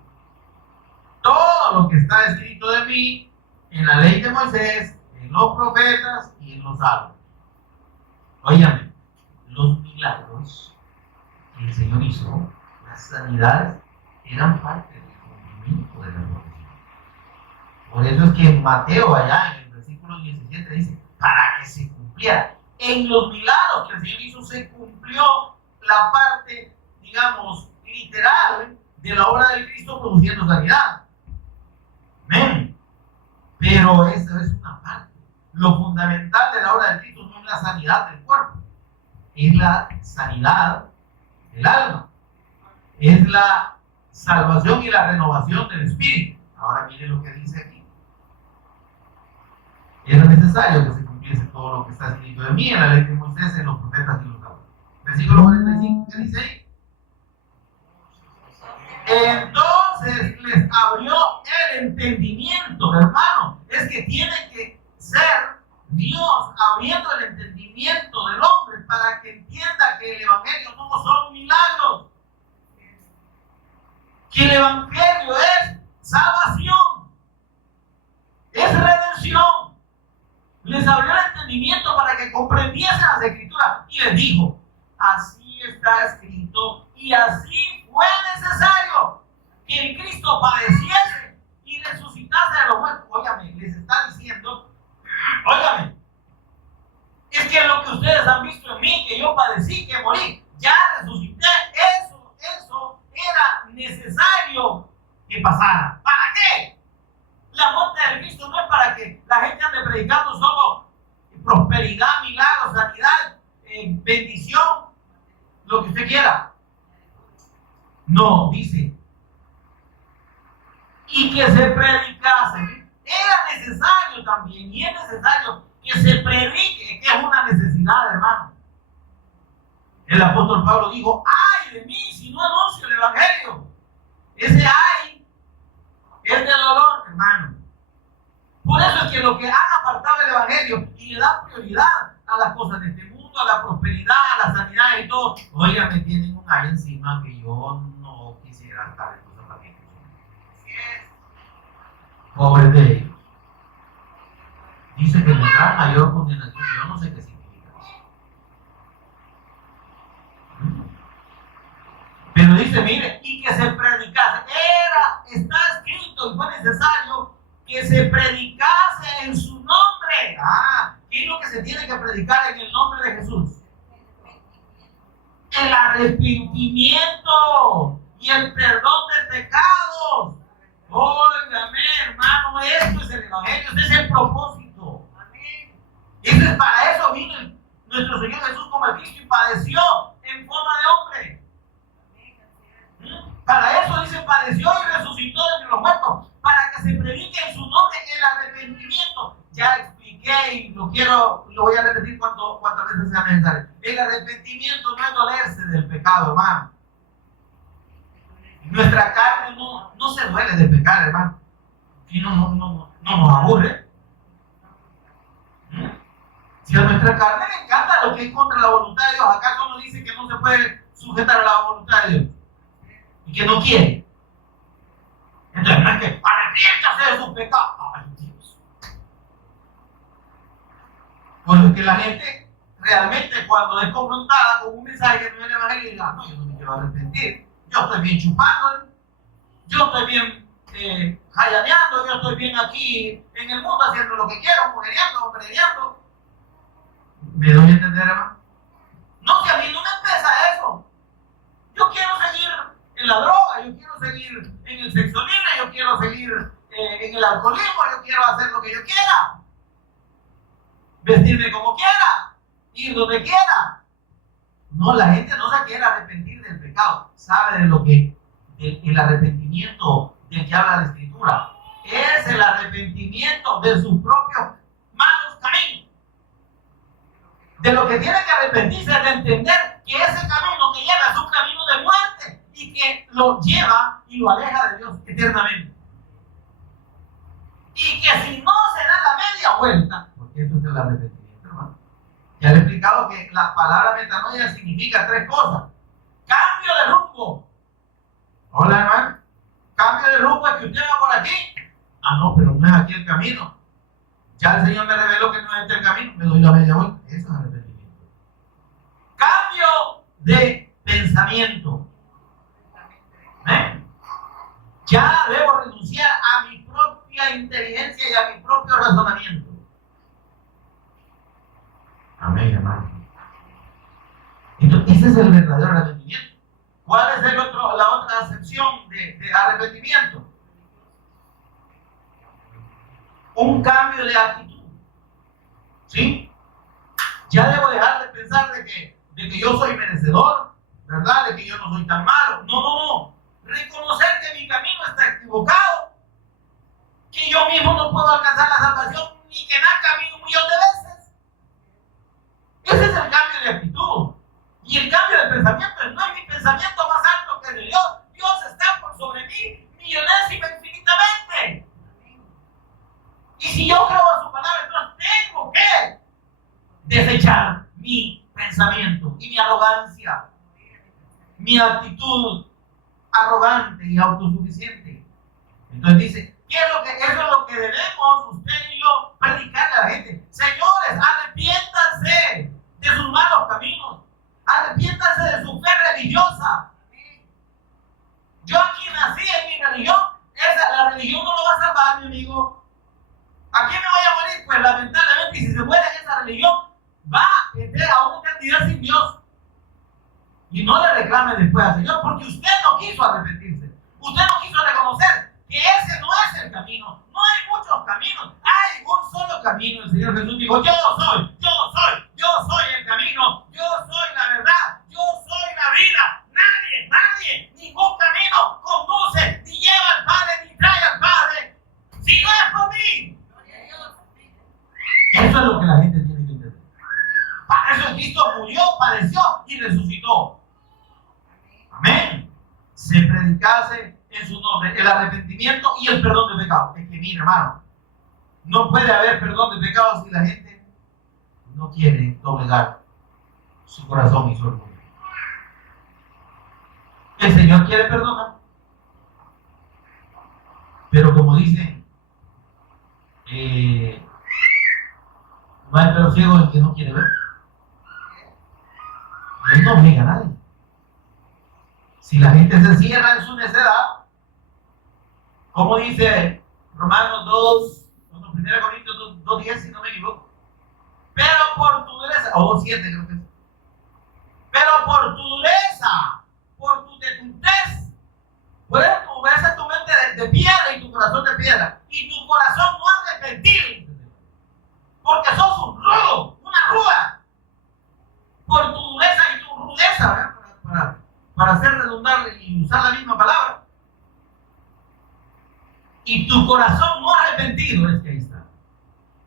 todo lo que está escrito de mí en la ley de Moisés, en los profetas y en los salmos. Óigame, los milagros que el Señor hizo, las sanidades, eran parte del cumplimiento de la profecía. Por eso es que en Mateo, allá en el versículo 17, dice, para que se cumpliera. En los milagros que el Señor hizo se cumplió la parte, digamos, literal de la obra del Cristo produciendo sanidad. Amén. Pero esa es una parte. Lo fundamental de la obra del Cristo no es la sanidad del cuerpo, es la sanidad del alma, es la salvación y la renovación del espíritu. Ahora miren lo que dice aquí. Era necesario que se cumpliese todo lo que está escrito de mí en la ley de Moisés, en los profetas y los salmos. Versículo 45, ¿qué dice ahí? Entonces les abrió el entendimiento, hermano. Es que tiene que ser Dios abriendo el entendimiento del hombre para que entienda que el Evangelio no son milagros, que el Evangelio es salvación, es redención. Les abrió el entendimiento para que comprendiesen las Escrituras y les dijo, así está escrito y así fue necesario que el Cristo padeciese y resucitase de los muertos. Óigame, les está diciendo, óigame, es que lo que ustedes han visto en mí, que yo padecí, que morí, ya resucité, eso era necesario que pasara. ¿Para qué? La muerte de Cristo no es para que la gente ande predicando solo prosperidad, milagros, sanidad, bendición, lo que usted quiera. No, dice, y que se predicase. Era necesario también, y es necesario que se predique, que es una necesidad, hermano. El apóstol Pablo dijo, ay de mí si no anuncio el Evangelio. Ese ay es de dolor, hermano. Por eso es que los que han apartado el Evangelio y le dan prioridad a las cosas de este mundo, a la prosperidad, a la sanidad y todo, oiga, me tienen un ay encima que yo no quisiera estar en cosas también. Pobre de ellos. Dice que tendrá mayor condenación. Yo no sé qué significa eso. Pero dice, mire, y que se predicase. Está escrito y fue necesario que se predicase en su nombre. ¿Qué es lo que se tiene que predicar en el nombre de Jesús? El arrepentimiento y el perdón de pecados. Óigame, hermano, esto es el Evangelio, ese es el propósito. Para eso vino nuestro Señor Jesús como el Cristo y padeció en forma de hombre. Para eso dice, padeció y resucitó de entre los muertos, para que se predique en su nombre el arrepentimiento. Ya expliqué y lo voy a repetir cuantas veces sea necesario. El arrepentimiento no es dolerse del pecado, hermano. Nuestra carne no se duele de pecar, hermano. Si no nos aburre. Si a nuestra carne le encanta lo que es contra la voluntad de Dios, ¿acaso no dice que no se puede sujetar a la voluntad de Dios? Y que no quiere. Entonces no es que arrepiéntase de sus pecados. Ay, Dios. Pues es que la gente realmente cuando es confrontada con un mensaje que no es el Evangelio, diga, no, yo no me quiero arrepentir. Yo estoy bien chupando, yo estoy bien jayaneando, yo estoy bien aquí en el mundo haciendo lo que quiero, mujeriando, hombreando. ¿Me doy a entender, hermano? No, si a mí no me pesa eso. Yo quiero seguir en la droga, yo quiero seguir en el sexo libre, yo quiero seguir en el alcoholismo, yo quiero hacer lo que yo quiera, vestirme como quiera, ir donde quiera. No, la gente no se quiere arrepentir del pecado, sabe de lo que el arrepentimiento del que habla la Escritura es el arrepentimiento de sus propios malos caminos. De lo que tiene que arrepentirse es de entender que ese camino que lleva es un camino de muerte y que lo lleva y lo aleja de Dios eternamente. Y que si no se da la media vuelta, porque eso es el arrepentimiento, hermano. Ya le he explicado que la palabra metanoia significa 3 cosas. Cambio de rumbo. Hola, hermano. Cambio de rumbo es que usted va por aquí. Ah, no, pero no es aquí el camino. Ya el Señor me reveló que no es este el camino. Me doy la media vuelta. Eso es arrepentimiento. Cambio de pensamiento. Ya debo renunciar a mi propia inteligencia y a mi propio razonamiento. Amén, hermano. Entonces, ese es el verdadero arrepentimiento. ¿Cuál es la otra acepción de arrepentimiento? Un cambio de actitud. ¿Sí? Ya debo dejar de pensar de que yo soy merecedor, ¿verdad? De que yo no soy tan malo. No. Reconocer que mi camino está equivocado, que yo mismo no puedo alcanzar la salvación ni que nada camino 1.000.000 de veces. Ese es el cambio de actitud. Y el cambio de pensamiento no es mi pensamiento más alto que el de Dios. Dios está por sobre mí millonésima infinitamente. Y si yo creo a su palabra, entonces tengo que desechar mi pensamiento y mi arrogancia, mi actitud arrogante y autosuficiente. Entonces dice, eso es lo que debemos usted y yo predicarle a la gente. Señores, arrepiéntanse de sus malos caminos, arrepiéntanse de su fe religiosa. Yo aquí nací en mi religión, la religión no lo va a salvar, mi amigo. ¿A quién me voy a morir? Pues lamentablemente, si se muere en esa religión, va a una eternidad sin Dios. Y no le reclame después al Señor, porque usted no quiso arrepentirse. Usted no quiso reconocer que ese no es el camino. No hay muchos caminos, hay un solo camino. El Señor Jesús dijo, yo soy el camino, yo soy la verdad, yo soy la vida. Nadie, ningún camino conduce, ni lleva al Padre, ni trae al Padre, si no es por mí. Eso es lo que la gente tiene que entender. Para eso Cristo murió, padeció y resucitó. Amén. Se predicase en su nombre el arrepentimiento y el perdón de pecados. Es que, mire, hermano, no puede haber perdón de pecados si la gente no quiere doblegar su corazón y su orgullo. El Señor quiere perdonar, pero como dicen, no hay pero ciego el que no quiere ver. Él no obliga a nadie. Si la gente se cierra en su necedad, como dice Romanos 1 Corintios 2:10, si no me equivoco, pero por tu dureza, 7 creo que es, pero por tu dureza, por tu tetutez, pues tu ves tu mente de piedra y tu corazón de piedra, y tu corazón no arrepentido, porque sos un rudo, una ruda, por tu dureza y tu rudeza, para hacer redundar y usar la misma palabra, y tu corazón no arrepentido, es que ahí está.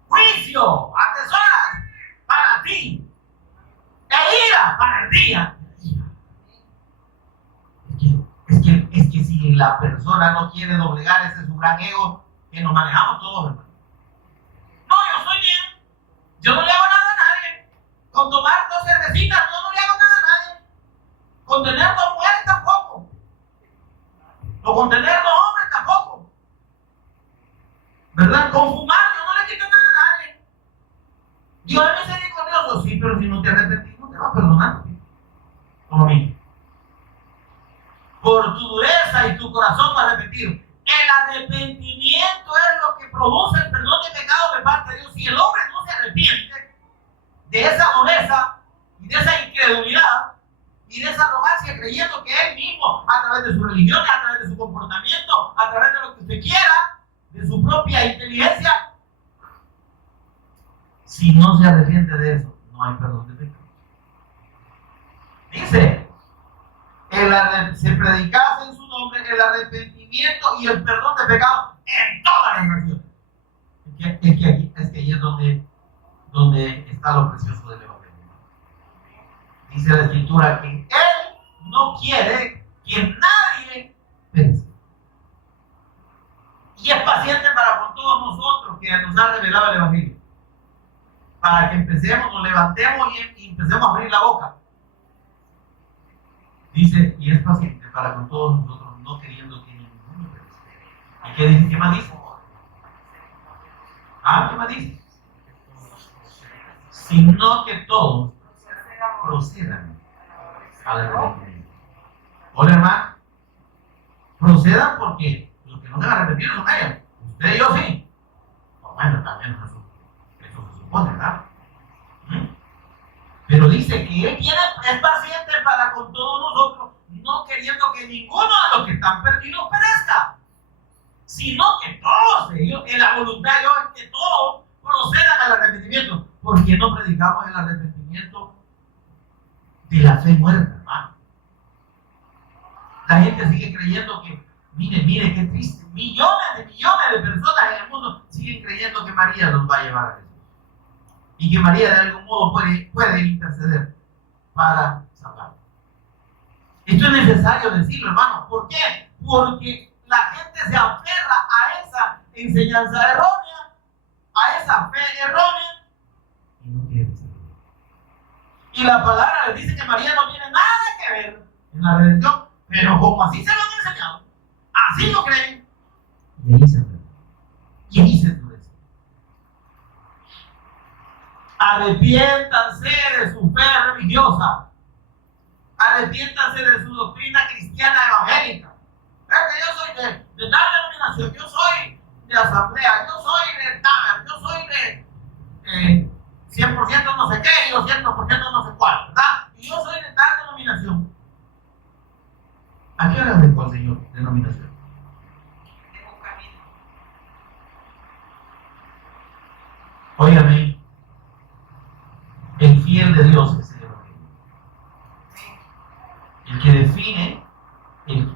Juicio, atesoras para ti, e ira para el día. Es que si la persona no quiere doblegar ese su gran ego, que nos manejamos todos, hermano. No, yo soy bien. Yo no le hago nada a nadie. Con tomar 2 cervecitas, yo no le hago nada a nadie. Con tener 2 mujeres tampoco. O con tener 2 hombres tampoco. ¿Verdad? Con fumar, yo no le quito nada a nadie. Dios es misericordioso, sí, pero si no te arrepentís, no te va a perdonar. Como a mí. Por tu dureza y tu corazón no arrepentido. El arrepentimiento es lo que produce el perdón de pecado de parte de Dios. Si el hombre no se arrepiente de esa dureza y de esa incredulidad y de esa arrogancia, creyendo que él mismo, a través de su religión, a través de su comportamiento, a través de lo que usted quiera, de su propia inteligencia, si no se arrepiente de eso, no hay perdón de pecado. Dice, se predicase en su nombre el arrepentimiento y el perdón de pecado en todas las naciones. Es que ahí es donde está lo precioso del Evangelio. Dice la Escritura que Él no quiere que nadie perezca. Y es paciente para con todos nosotros que nos ha revelado el Evangelio. Para que empecemos, nos levantemos y empecemos a abrir la boca. Dice, y es paciente para con todos nosotros, no queriendo que ninguno perezca. ¿Y qué dice? ¿Qué más dice? ¿Qué más dice? Sino que todos procedan al arrepentimiento. Hola, hermano. Procedan porque los que no se han arrepentido son ellos. Usted y yo sí. Bueno, también eso se supone, ¿verdad? Pero dice que Él es paciente para con todos nosotros, no queriendo que ninguno de los que están perdidos perezca, sino que todos ellos, en la voluntad de Dios es que todos procedan al arrepentimiento. ¿Por qué no predicamos el arrepentimiento de la fe muerta, hermano? La gente sigue creyendo que, mire, qué triste, millones de personas en el mundo siguen creyendo que María los va a llevar a Jesús. Y que María de algún modo puede interceder para salvar. Esto es necesario decirlo, hermano. ¿Por qué? Porque la gente se aferra a esa enseñanza errónea, a esa fe errónea, y no quiere saber. Y la palabra les dice que María no tiene nada que ver en la redención, pero como así se lo han enseñado, así lo creen, y ahí se enferman. Y ahí se endurecen. Arrepiéntanse de su fe religiosa. Arrepiéntanse de su doctrina cristiana evangélica. Es que yo soy de tal denominación, yo soy de asamblea, yo soy de taber, yo soy de 100% no sé qué y 200% no sé cuál, ¿verdad? Y yo soy de tal denominación. ¿A qué hora de cuál, señor? Denominación. Óigame, el fiel de Dios es el Evangelio. El que define,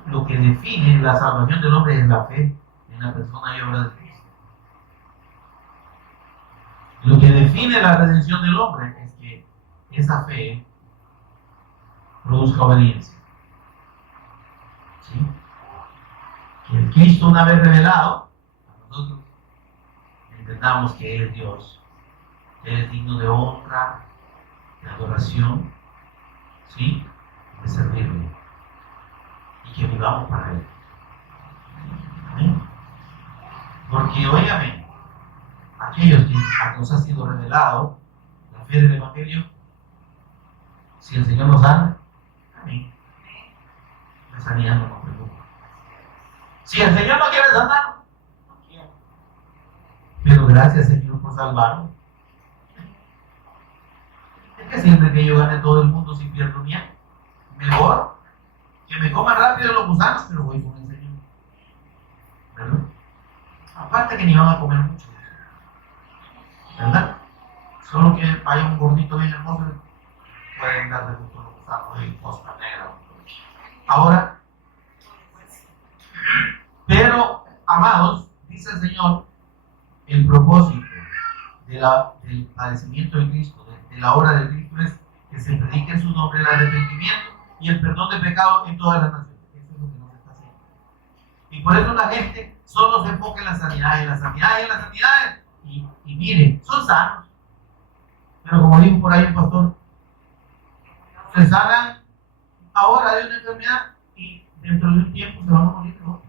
lo que define la salvación del hombre es la fe en la persona y obra de Cristo. Lo que define la redención del hombre es que esa fe produzca obediencia. ¿Sí? Que el Cristo, una vez revelado a nosotros, entendamos que Él es Dios, Él es digno de honra, de adoración, ¿sí? De servirle, y que vivamos para Él. ¿Amén? Porque, óigame, aquellos que nos ha sido revelado la fe del Evangelio, si el Señor nos sana, amén. La sanidad no nos preocupa. Si el Señor no quiere sanar, no quiere. Pero gracias, Señor, por salvarnos. Es que siempre que yo gane todo el mundo si pierdo mi alma, mejor que me coman rápido los gusanos, pero voy con el Señor. ¿Verdad? Aparte que ni van a comer mucho, ¿verdad? Solo que haya un gordito bien hermoso, pueden dar de gusto los gusanos de costa negra. Ahora, pero, amados, dice el Señor, el propósito del padecimiento de Cristo, de la obra de Cristo, es que se predique en su nombre el arrepentimiento y el perdón de pecado en todas las naciones. Eso es lo que no se está haciendo. Y por eso la gente solo se enfoca en la sanidad, en la sanidad, en la sanidad. Y miren, son sanos. Pero como dijo por ahí un pastor, se sanan ahora de una enfermedad y dentro de un tiempo se van a morir de otra.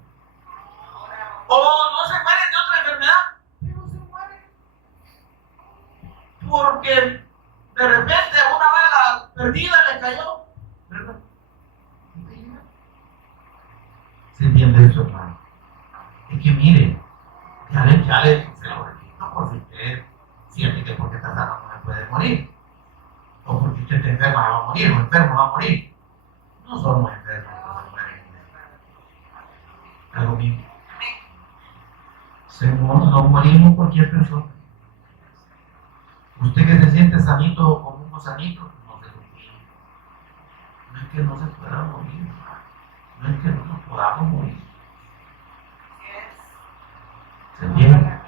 O no se mueren de otra enfermedad, pero se mueren. Porque de repente una bala perdida le cayó, ¿verdad? ¿Se entiende eso, hermano? Es que mire, se lo repito, por si usted siente que porque está sano no se puede morir, o porque usted está enferma va a morir, o enfermo va a morir. No somos enfermos, no se mueren. Algo mismo. No morimos cualquier persona. Usted que se siente sanito como un sanito, no se morir. No es que no se pueda morir, no es que no nos podamos morir. ¿Se entiende?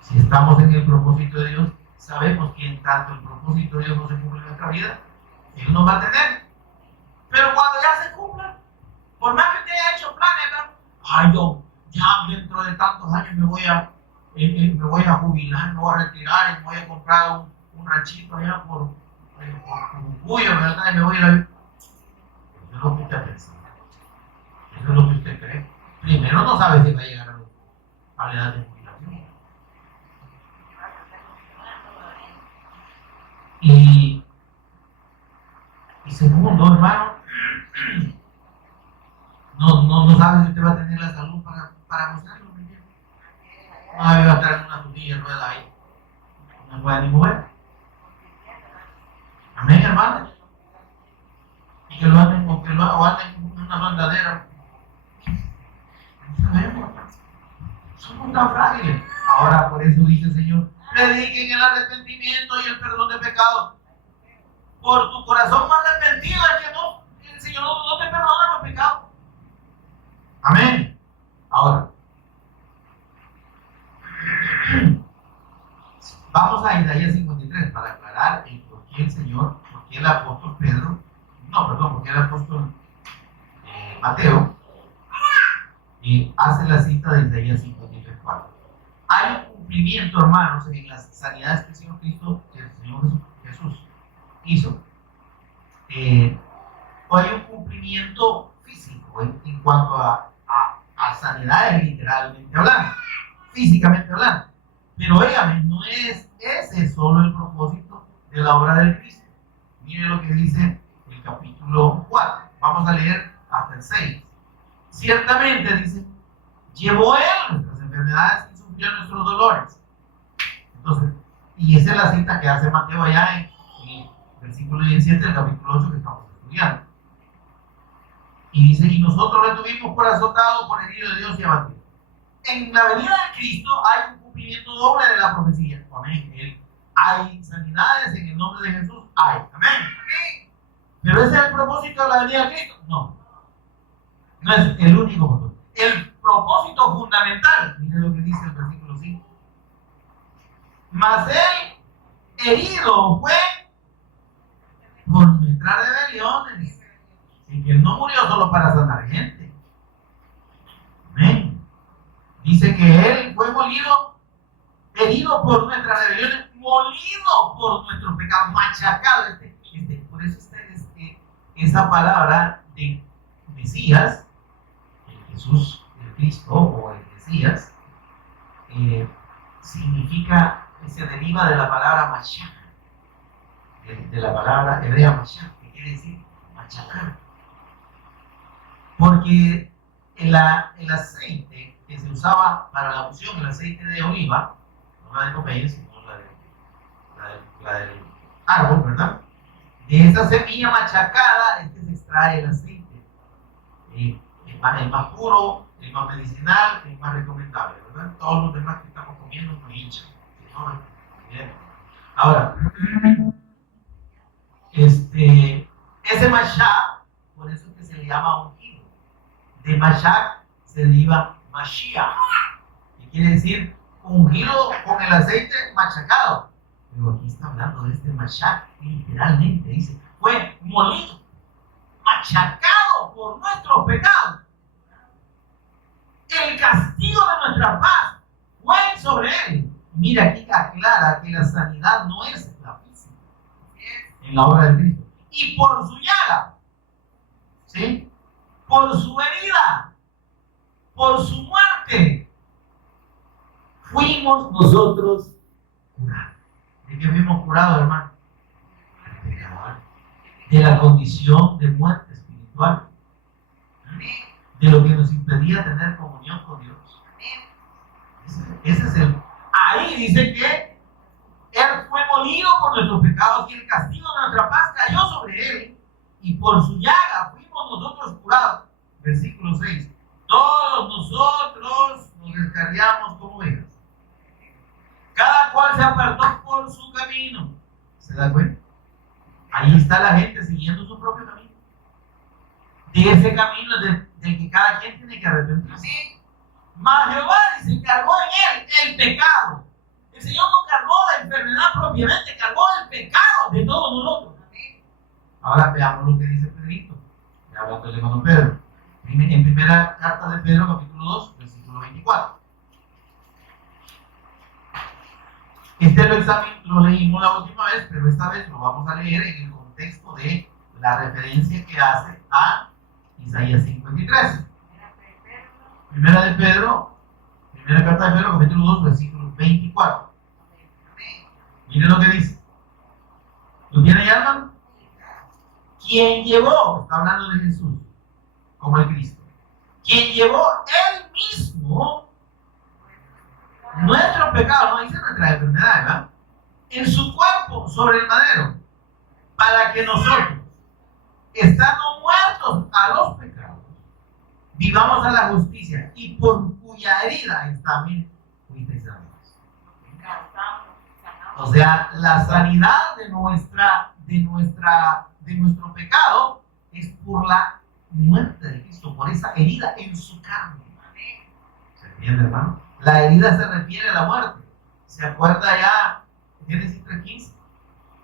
Si estamos en el propósito de Dios, sabemos que en tanto el propósito de Dios no se cumple en nuestra vida, Él nos va a tener. Pero cuando ya se cumpla, por más que usted haya hecho planes, ¿verdad? Ay, yo ya dentro de tantos años me voy a jubilar, me voy a retirar y me voy a comprar un ranchito allá por un cuyo, ¿verdad? Y me voy a ir a... Eso es lo que usted piensa. Eso es lo que usted cree. Primero no sabe si va a llegar a la edad de jubilación. Y segundo, hermano, no sabe si usted va a tener la salud para gozarlo. No va a estar en una silla rueda ahí. No puede ni mover. Amén, hermano. Y que lo anden con una bandadera. No sabemos, hermano. Somos tan frágiles. Ahora, por eso dice el Señor: prediquen el arrepentimiento y el perdón de pecados. Por tu corazón no arrepentido es que el Señor no te perdona los pecados. Amén. Ahora, vamos a Isaías 53 para aclarar el por qué el Señor, por qué el apóstol Pedro, por qué el apóstol Mateo hace la cita de Isaías 53:4. Hay un cumplimiento, hermanos, en las sanidades que el Señor Cristo, que el Señor Jesús hizo. O hay un cumplimiento físico en cuanto a sanidades, literalmente hablando, físicamente hablando. Pero óigame, no es ese solo el propósito de la obra del Cristo. Mire lo que dice el capítulo 4. Vamos a leer hasta el 6. Ciertamente, dice, llevó Él nuestras enfermedades y sufrió nuestros dolores. Entonces, y esa es la cita que hace Mateo allá en el versículo 17 del capítulo 8 que estamos estudiando. Y dice, y nosotros le tuvimos por azotado, por herido de Dios y abatido. En la venida de Cristo hay un cumplimiento doble de la profecía. Amén. Hay sanidades en el nombre de Jesús. Hay. Amén. Pero ese es el propósito de la venida de Cristo. No. No es el único propósito. El propósito fundamental. Mire lo que dice el versículo 5. Mas Él herido fue por nuestras rebeliones. Así que Él no murió solo para sanar gente. Amén. Dice que Él fue molido, herido por nuestras rebeliones, molido por nuestros pecados, machacado. Por eso está esa palabra de Mesías, el Jesús, el Cristo o el Mesías, significa, se deriva de la palabra machak, de la palabra hebrea machak, que quiere decir machacar. Porque el aceite que se usaba para la unción, el aceite de oliva, no la de comer, sino la del árbol, ¿verdad? De esa semilla machacada es que se extrae el aceite. El más puro, el más medicinal, el más recomendable, ¿verdad? Todos los demás que estamos comiendo nos hinchan. ¿No? Bien. Ahora, ese mashak, por eso es que se le llama ungido. De mashak se deriva Mashiach, que quiere decir ungido con el aceite machacado. Pero aquí está hablando de este mashak, literalmente dice, fue molido, machacado por nuestros pecados. El castigo de nuestra paz fue sobre él. Mira, aquí aclara que la sanidad no es la física en la obra de Cristo. Y por su llaga, ¿sí? Por su herida, por su muerte, fuimos nosotros curados. ¿De qué fuimos curados, hermano? De pecador. De la condición de muerte espiritual. de lo que nos impedía tener comunión con Dios. Ese es el. Ahí dice que Él fue molido por nuestros pecados y el castigo de nuestra paz cayó sobre Él y por su llaga fuimos nosotros curados. Versículo 6. Todos nosotros nos descarriamos como ovejas. Cada cual se apartó por su camino. ¿Se da cuenta? Ahí está la gente siguiendo su propio camino. De ese camino del que cada quien tiene que arrepentirse. Mas Jehová dice, cargó en él el pecado. El Señor no cargó la enfermedad propiamente, cargó el pecado de todos nosotros. Ahora veamos lo que dice Pedrito. Ya hablando del hermano Pedro. En primera carta de Pedro, capítulo 2, versículo 24. Lo leímos la última vez, pero esta vez lo vamos a leer en el contexto de la referencia que hace a Isaías 53. Primera carta de Pedro, capítulo 2, versículo 24. Miren lo que dice. ¿Lo tiene ya, hermano? Quien llevó, está hablando de Jesús, como el Cristo, quien llevó él mismo nuestro pecado, no dice nuestra enfermedad, ¿verdad? En su cuerpo sobre el madero, para que nosotros, estando muertos a los pecados, vivamos a la justicia, y por cuya herida también fuisteis sanados. O sea, la sanidad de nuestro pecado es por la muerte de Cristo, por esa herida en su carne. ¿Se entiende, hermano? La herida se refiere a la muerte. ¿Se acuerda ya Génesis 3:15?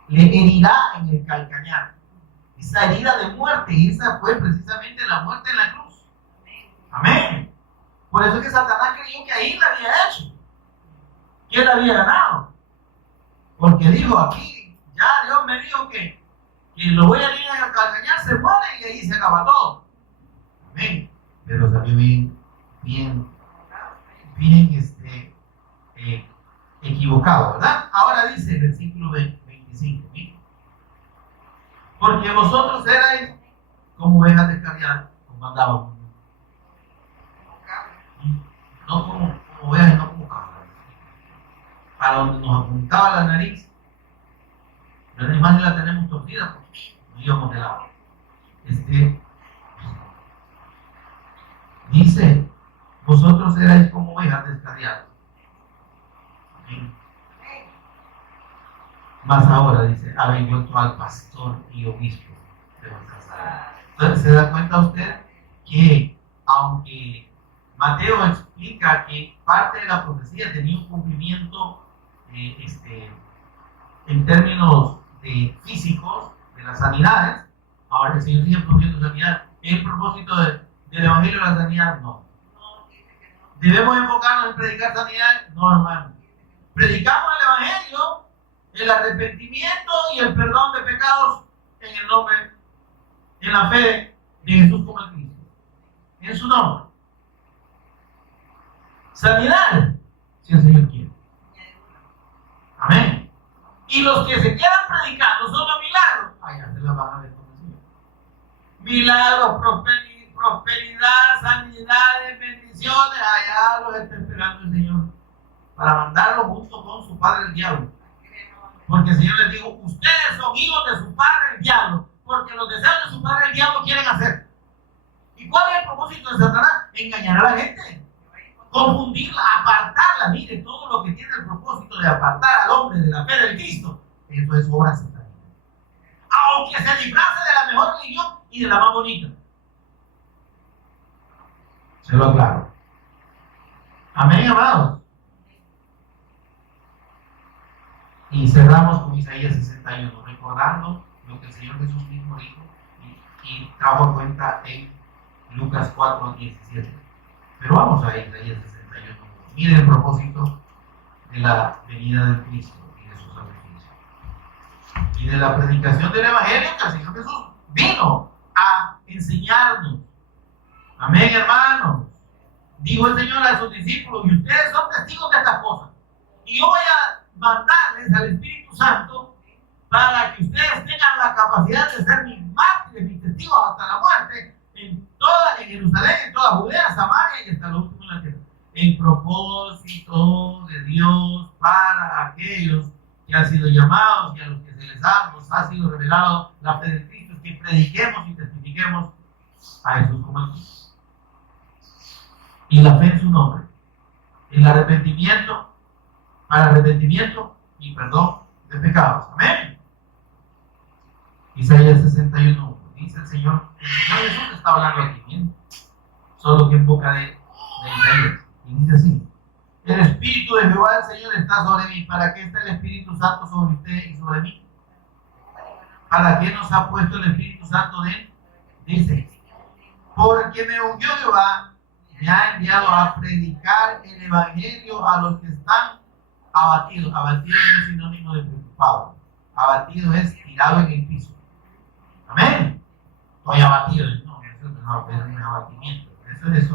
Le herirá en el calcañar. Esa herida de muerte, y esa fue precisamente la muerte en la cruz. Amén. Por eso es que Satanás creyó que ahí la había hecho, que él había ganado. Porque dijo, aquí, ya Dios me dijo que lo voy a ir a calcañar, se muere y ahí se acaba todo. Amén. Pero salió bien equivocado, ¿verdad? Ahora dice el versículo 25, ¿sí? Porque vosotros erais como ovejas descarriadas, como andábamos. No como ovejas, no como cabras. Para donde nos apuntaba la nariz, la imagen la tenemos torcida porque no íbamos de lado. Dice, vosotros erais como ovejas descarriadas. Mas ahora, dice, habéis vuelto al pastor y obispo de vuestras almas. Entonces, ¿se da cuenta usted que aunque Mateo explica que parte de la profecía tenía un cumplimiento en términos físicos de las sanidades, ahora el Señor sigue produciendo sanidad? ¿El propósito del Evangelio de la sanidad? No. ¿Debemos enfocarnos en predicar sanidad? No, hermano. Predicamos el Evangelio, el arrepentimiento y el perdón de pecados en el nombre, en la fe de Jesús como el Cristo, en su nombre. Sanidad, si el Señor quiere. Amén. Y los que se quedan predicando son los milagros, allá se la van a ver con el Señor. Milagros, prosperidad, sanidades, bendiciones, allá los está esperando el Señor para mandarlos junto con su padre el diablo. Porque el Señor les dijo, ustedes son hijos de su padre el diablo, porque los deseos de su padre el diablo quieren hacer. ¿Y cuál es el propósito de Satanás? Engañar a la gente, confundirla, apartarla. Mire, todo lo que tiene el propósito de apartar al hombre de la fe del Cristo, eso es obra satánica. Aunque se librase de la mejor religión y de la más bonita. Se lo aclaro. Amén, amados. Y cerramos con Isaías 61, recordando lo que el Señor Jesús mismo dijo y trajo a cuenta en Lucas 4:17. Pero vamos a Isaías 61. Miren el propósito de la venida del Cristo y de su sacrificio. Y de la predicación del Evangelio que el Señor Jesús vino a enseñarnos. Amén, hermanos. Dijo el Señor a sus discípulos, y ustedes son testigos de estas cosas. Y yo voy a mandarles al Espíritu Santo para que ustedes tengan la capacidad de ser mis mártires, mis testigos hasta la muerte, en Jerusalén, en toda Judea, Samaria y hasta lo último de la tierra. El propósito de Dios para aquellos que han sido llamados y a los que nos ha sido revelado la fe de Cristo es que prediquemos y testifiquemos a Jesús como el Cristo. Y la fe en su nombre. El arrepentimiento, para arrepentimiento y perdón de pecados. Amén. Isaías 61, dice el Señor Jesús está hablando aquí, ¿bien? Solo que en boca de Isaías. Y dice así: el Espíritu de Jehová el Señor está sobre mí. ¿Para qué está el Espíritu Santo sobre usted y sobre mí? ¿Para qué nos ha puesto el Espíritu Santo de él? Dice: porque me ungió Jehová, me ha enviado a predicar el Evangelio a los que están abatidos. Abatido no es sinónimo de preocupado. Abatido es tirado en el piso. Amén. Estoy abatido. No, eso no es un abatimiento. Eso es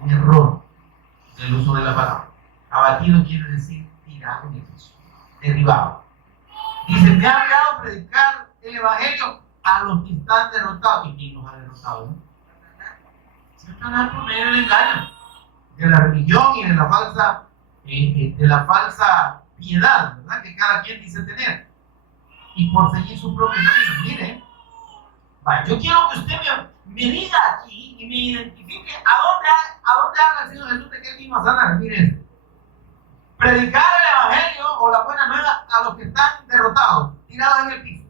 un error del uso de la palabra. Abatido quiere decir tirado en el piso, derribado. Dice: me ha enviado a predicar el Evangelio a los que están derrotados. ¿Y quién los ha derrotado? ¿No? Satanás por medio del engaño, de la religión y de la falsa piedad, ¿verdad? Que cada quien dice tener. Y por seguir su propio camino. Mire, yo quiero que usted me diga aquí y me identifique a dónde habla el Señor Jesús de que él vino a sanar. Mire esto: predicar el Evangelio o la buena nueva a los que están derrotados, tirados en el piso,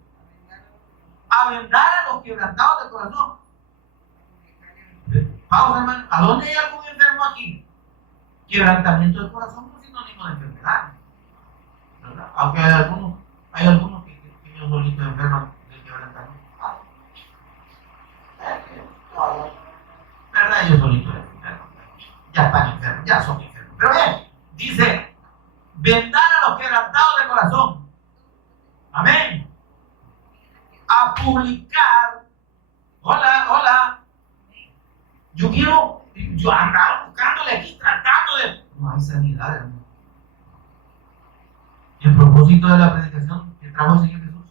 a vendar a los quebrantados de corazón. Vamos, hermano, ¿a dónde hay algún enfermo aquí? Quebrantamiento del corazón no es sinónimo de enfermedad, ¿verdad? Aunque hay algunos que ellos solitos enferman del quebrantamiento. ¿Verdad? Ellos solitos enferman. Ya están enfermos, ya son enfermos. Pero bien, dice: vendar a los quebrantados de corazón. Amén. A publicar. Hola. Yo andaba buscándole aquí, tratando de. No hay sanidad, hermano. El propósito de la predicación que trajo el Señor Jesús,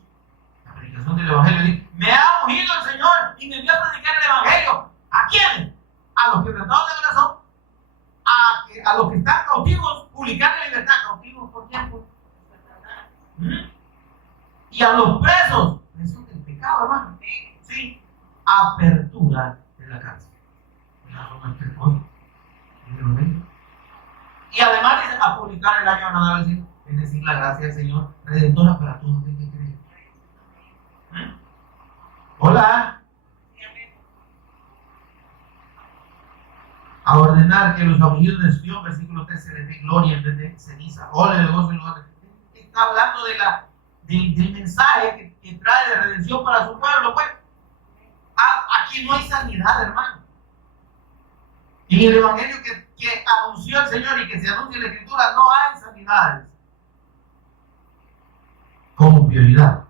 la predicación del Evangelio, dice: me ha ungido el Señor y me envió a predicar el Evangelio. ¿A quién? A los quebrantados de corazón, a los que están cautivos, publicar la libertad. ¿Cautivos por tiempo? Y a los presos del pecado, hermano. Sí. Apertura de la cárcel. Y además dice: a publicar el año agradable, es decir, la gracia del Señor redentora para todos los que creen. Hola. A ordenar que los afligidos de Sion, versículo 13, se les dé gloria en vez de ceniza. Ole de gozo y lugar. Está hablando del mensaje que trae de redención para su pueblo, pues. Aquí no hay sanidad, hermano. En el Evangelio que anunció el Señor y que se anuncia en la Escritura, no hay sanidades como prioridad,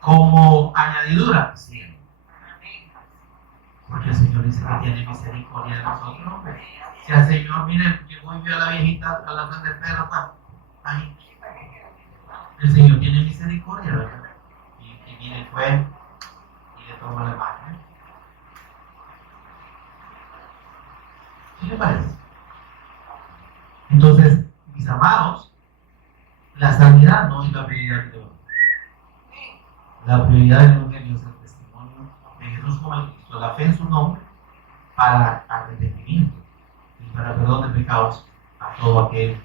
como añadidura. Sí. Porque el Señor dice que tiene misericordia de nosotros. Si el Señor, miren, llegó y vio a la viejita a la del perro, ahí. El Señor tiene misericordia, ¿verdad? Y viene, fue y le tomó la mano. ¿Qué le parece? Entonces, mis amados, la sanidad no es la prioridad de Dios. La prioridad del Evangelio es el testimonio de Jesús como el Cristo, la fe en su nombre, para arrepentimiento y para perdón de pecados a todo aquel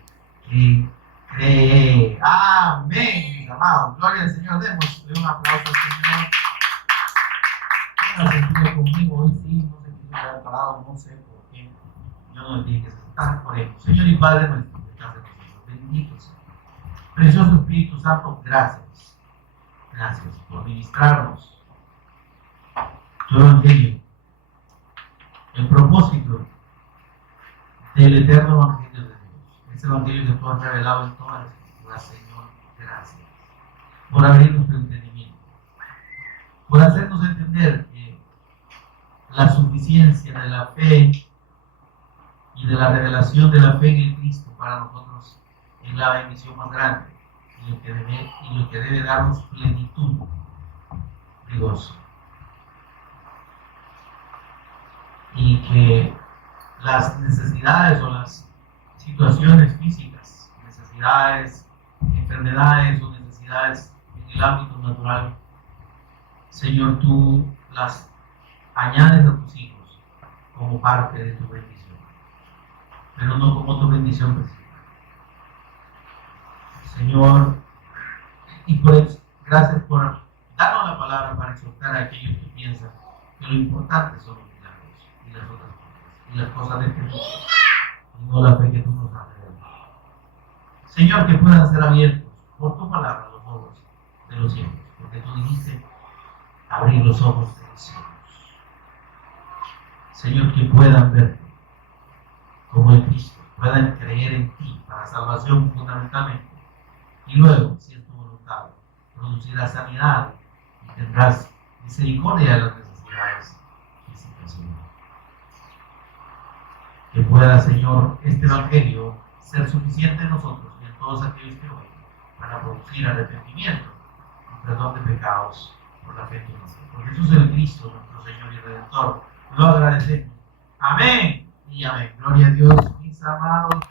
que cree. Amén, mis amados. Gloria al Señor. Démosle un aplauso al Señor. No se estuvo conmigo hoy, sí, no se quiso quedar parado, no sé por qué. Yo no dije que se está por él. Señor y Padre nuestro, que estás en nosotros, bendito Señor. Precioso Espíritu Santo, gracias. Gracias por ministrarnos tu Evangelio, el propósito del eterno Evangelio de Dios, ese Evangelio que tú has revelado en todas las Escrituras. Señor, gracias por abrirnos el entendimiento, por hacernos entender la suficiencia de la fe y de la revelación de la fe en el Cristo para nosotros es la bendición más grande y lo que debe darnos plenitud de gozo. y que las necesidades o las situaciones físicas, necesidades, enfermedades o necesidades en el ámbito natural, Señor, tú las añades a tus hijos como parte de tu bendición, pero no como tu bendición principal. Señor, y pues gracias por darnos la palabra para exhortar a aquellos que piensan que lo importante son los milagros y las otras cosas, y las cosas de este mundo, y no la fe que tú nos has revelado. Señor, que puedan ser abiertos por tu palabra los ojos de los cielos, porque tú dijiste abrir los ojos de los cielos. Señor, que puedan verte como el Cristo, puedan creer en ti para salvación fundamentalmente, y luego, si es tu voluntad, producirás sanidad y tendrás misericordia de las necesidades físicas, Señor. Que pueda, Señor, este Evangelio ser suficiente en nosotros y en todos aquellos que oyen para producir arrepentimiento y perdón de pecados por la fe en tu nombre. Por Jesús el Cristo, nuestro Señor y Redentor, lo agradecemos. Amén y amén. Gloria a Dios, mis amados.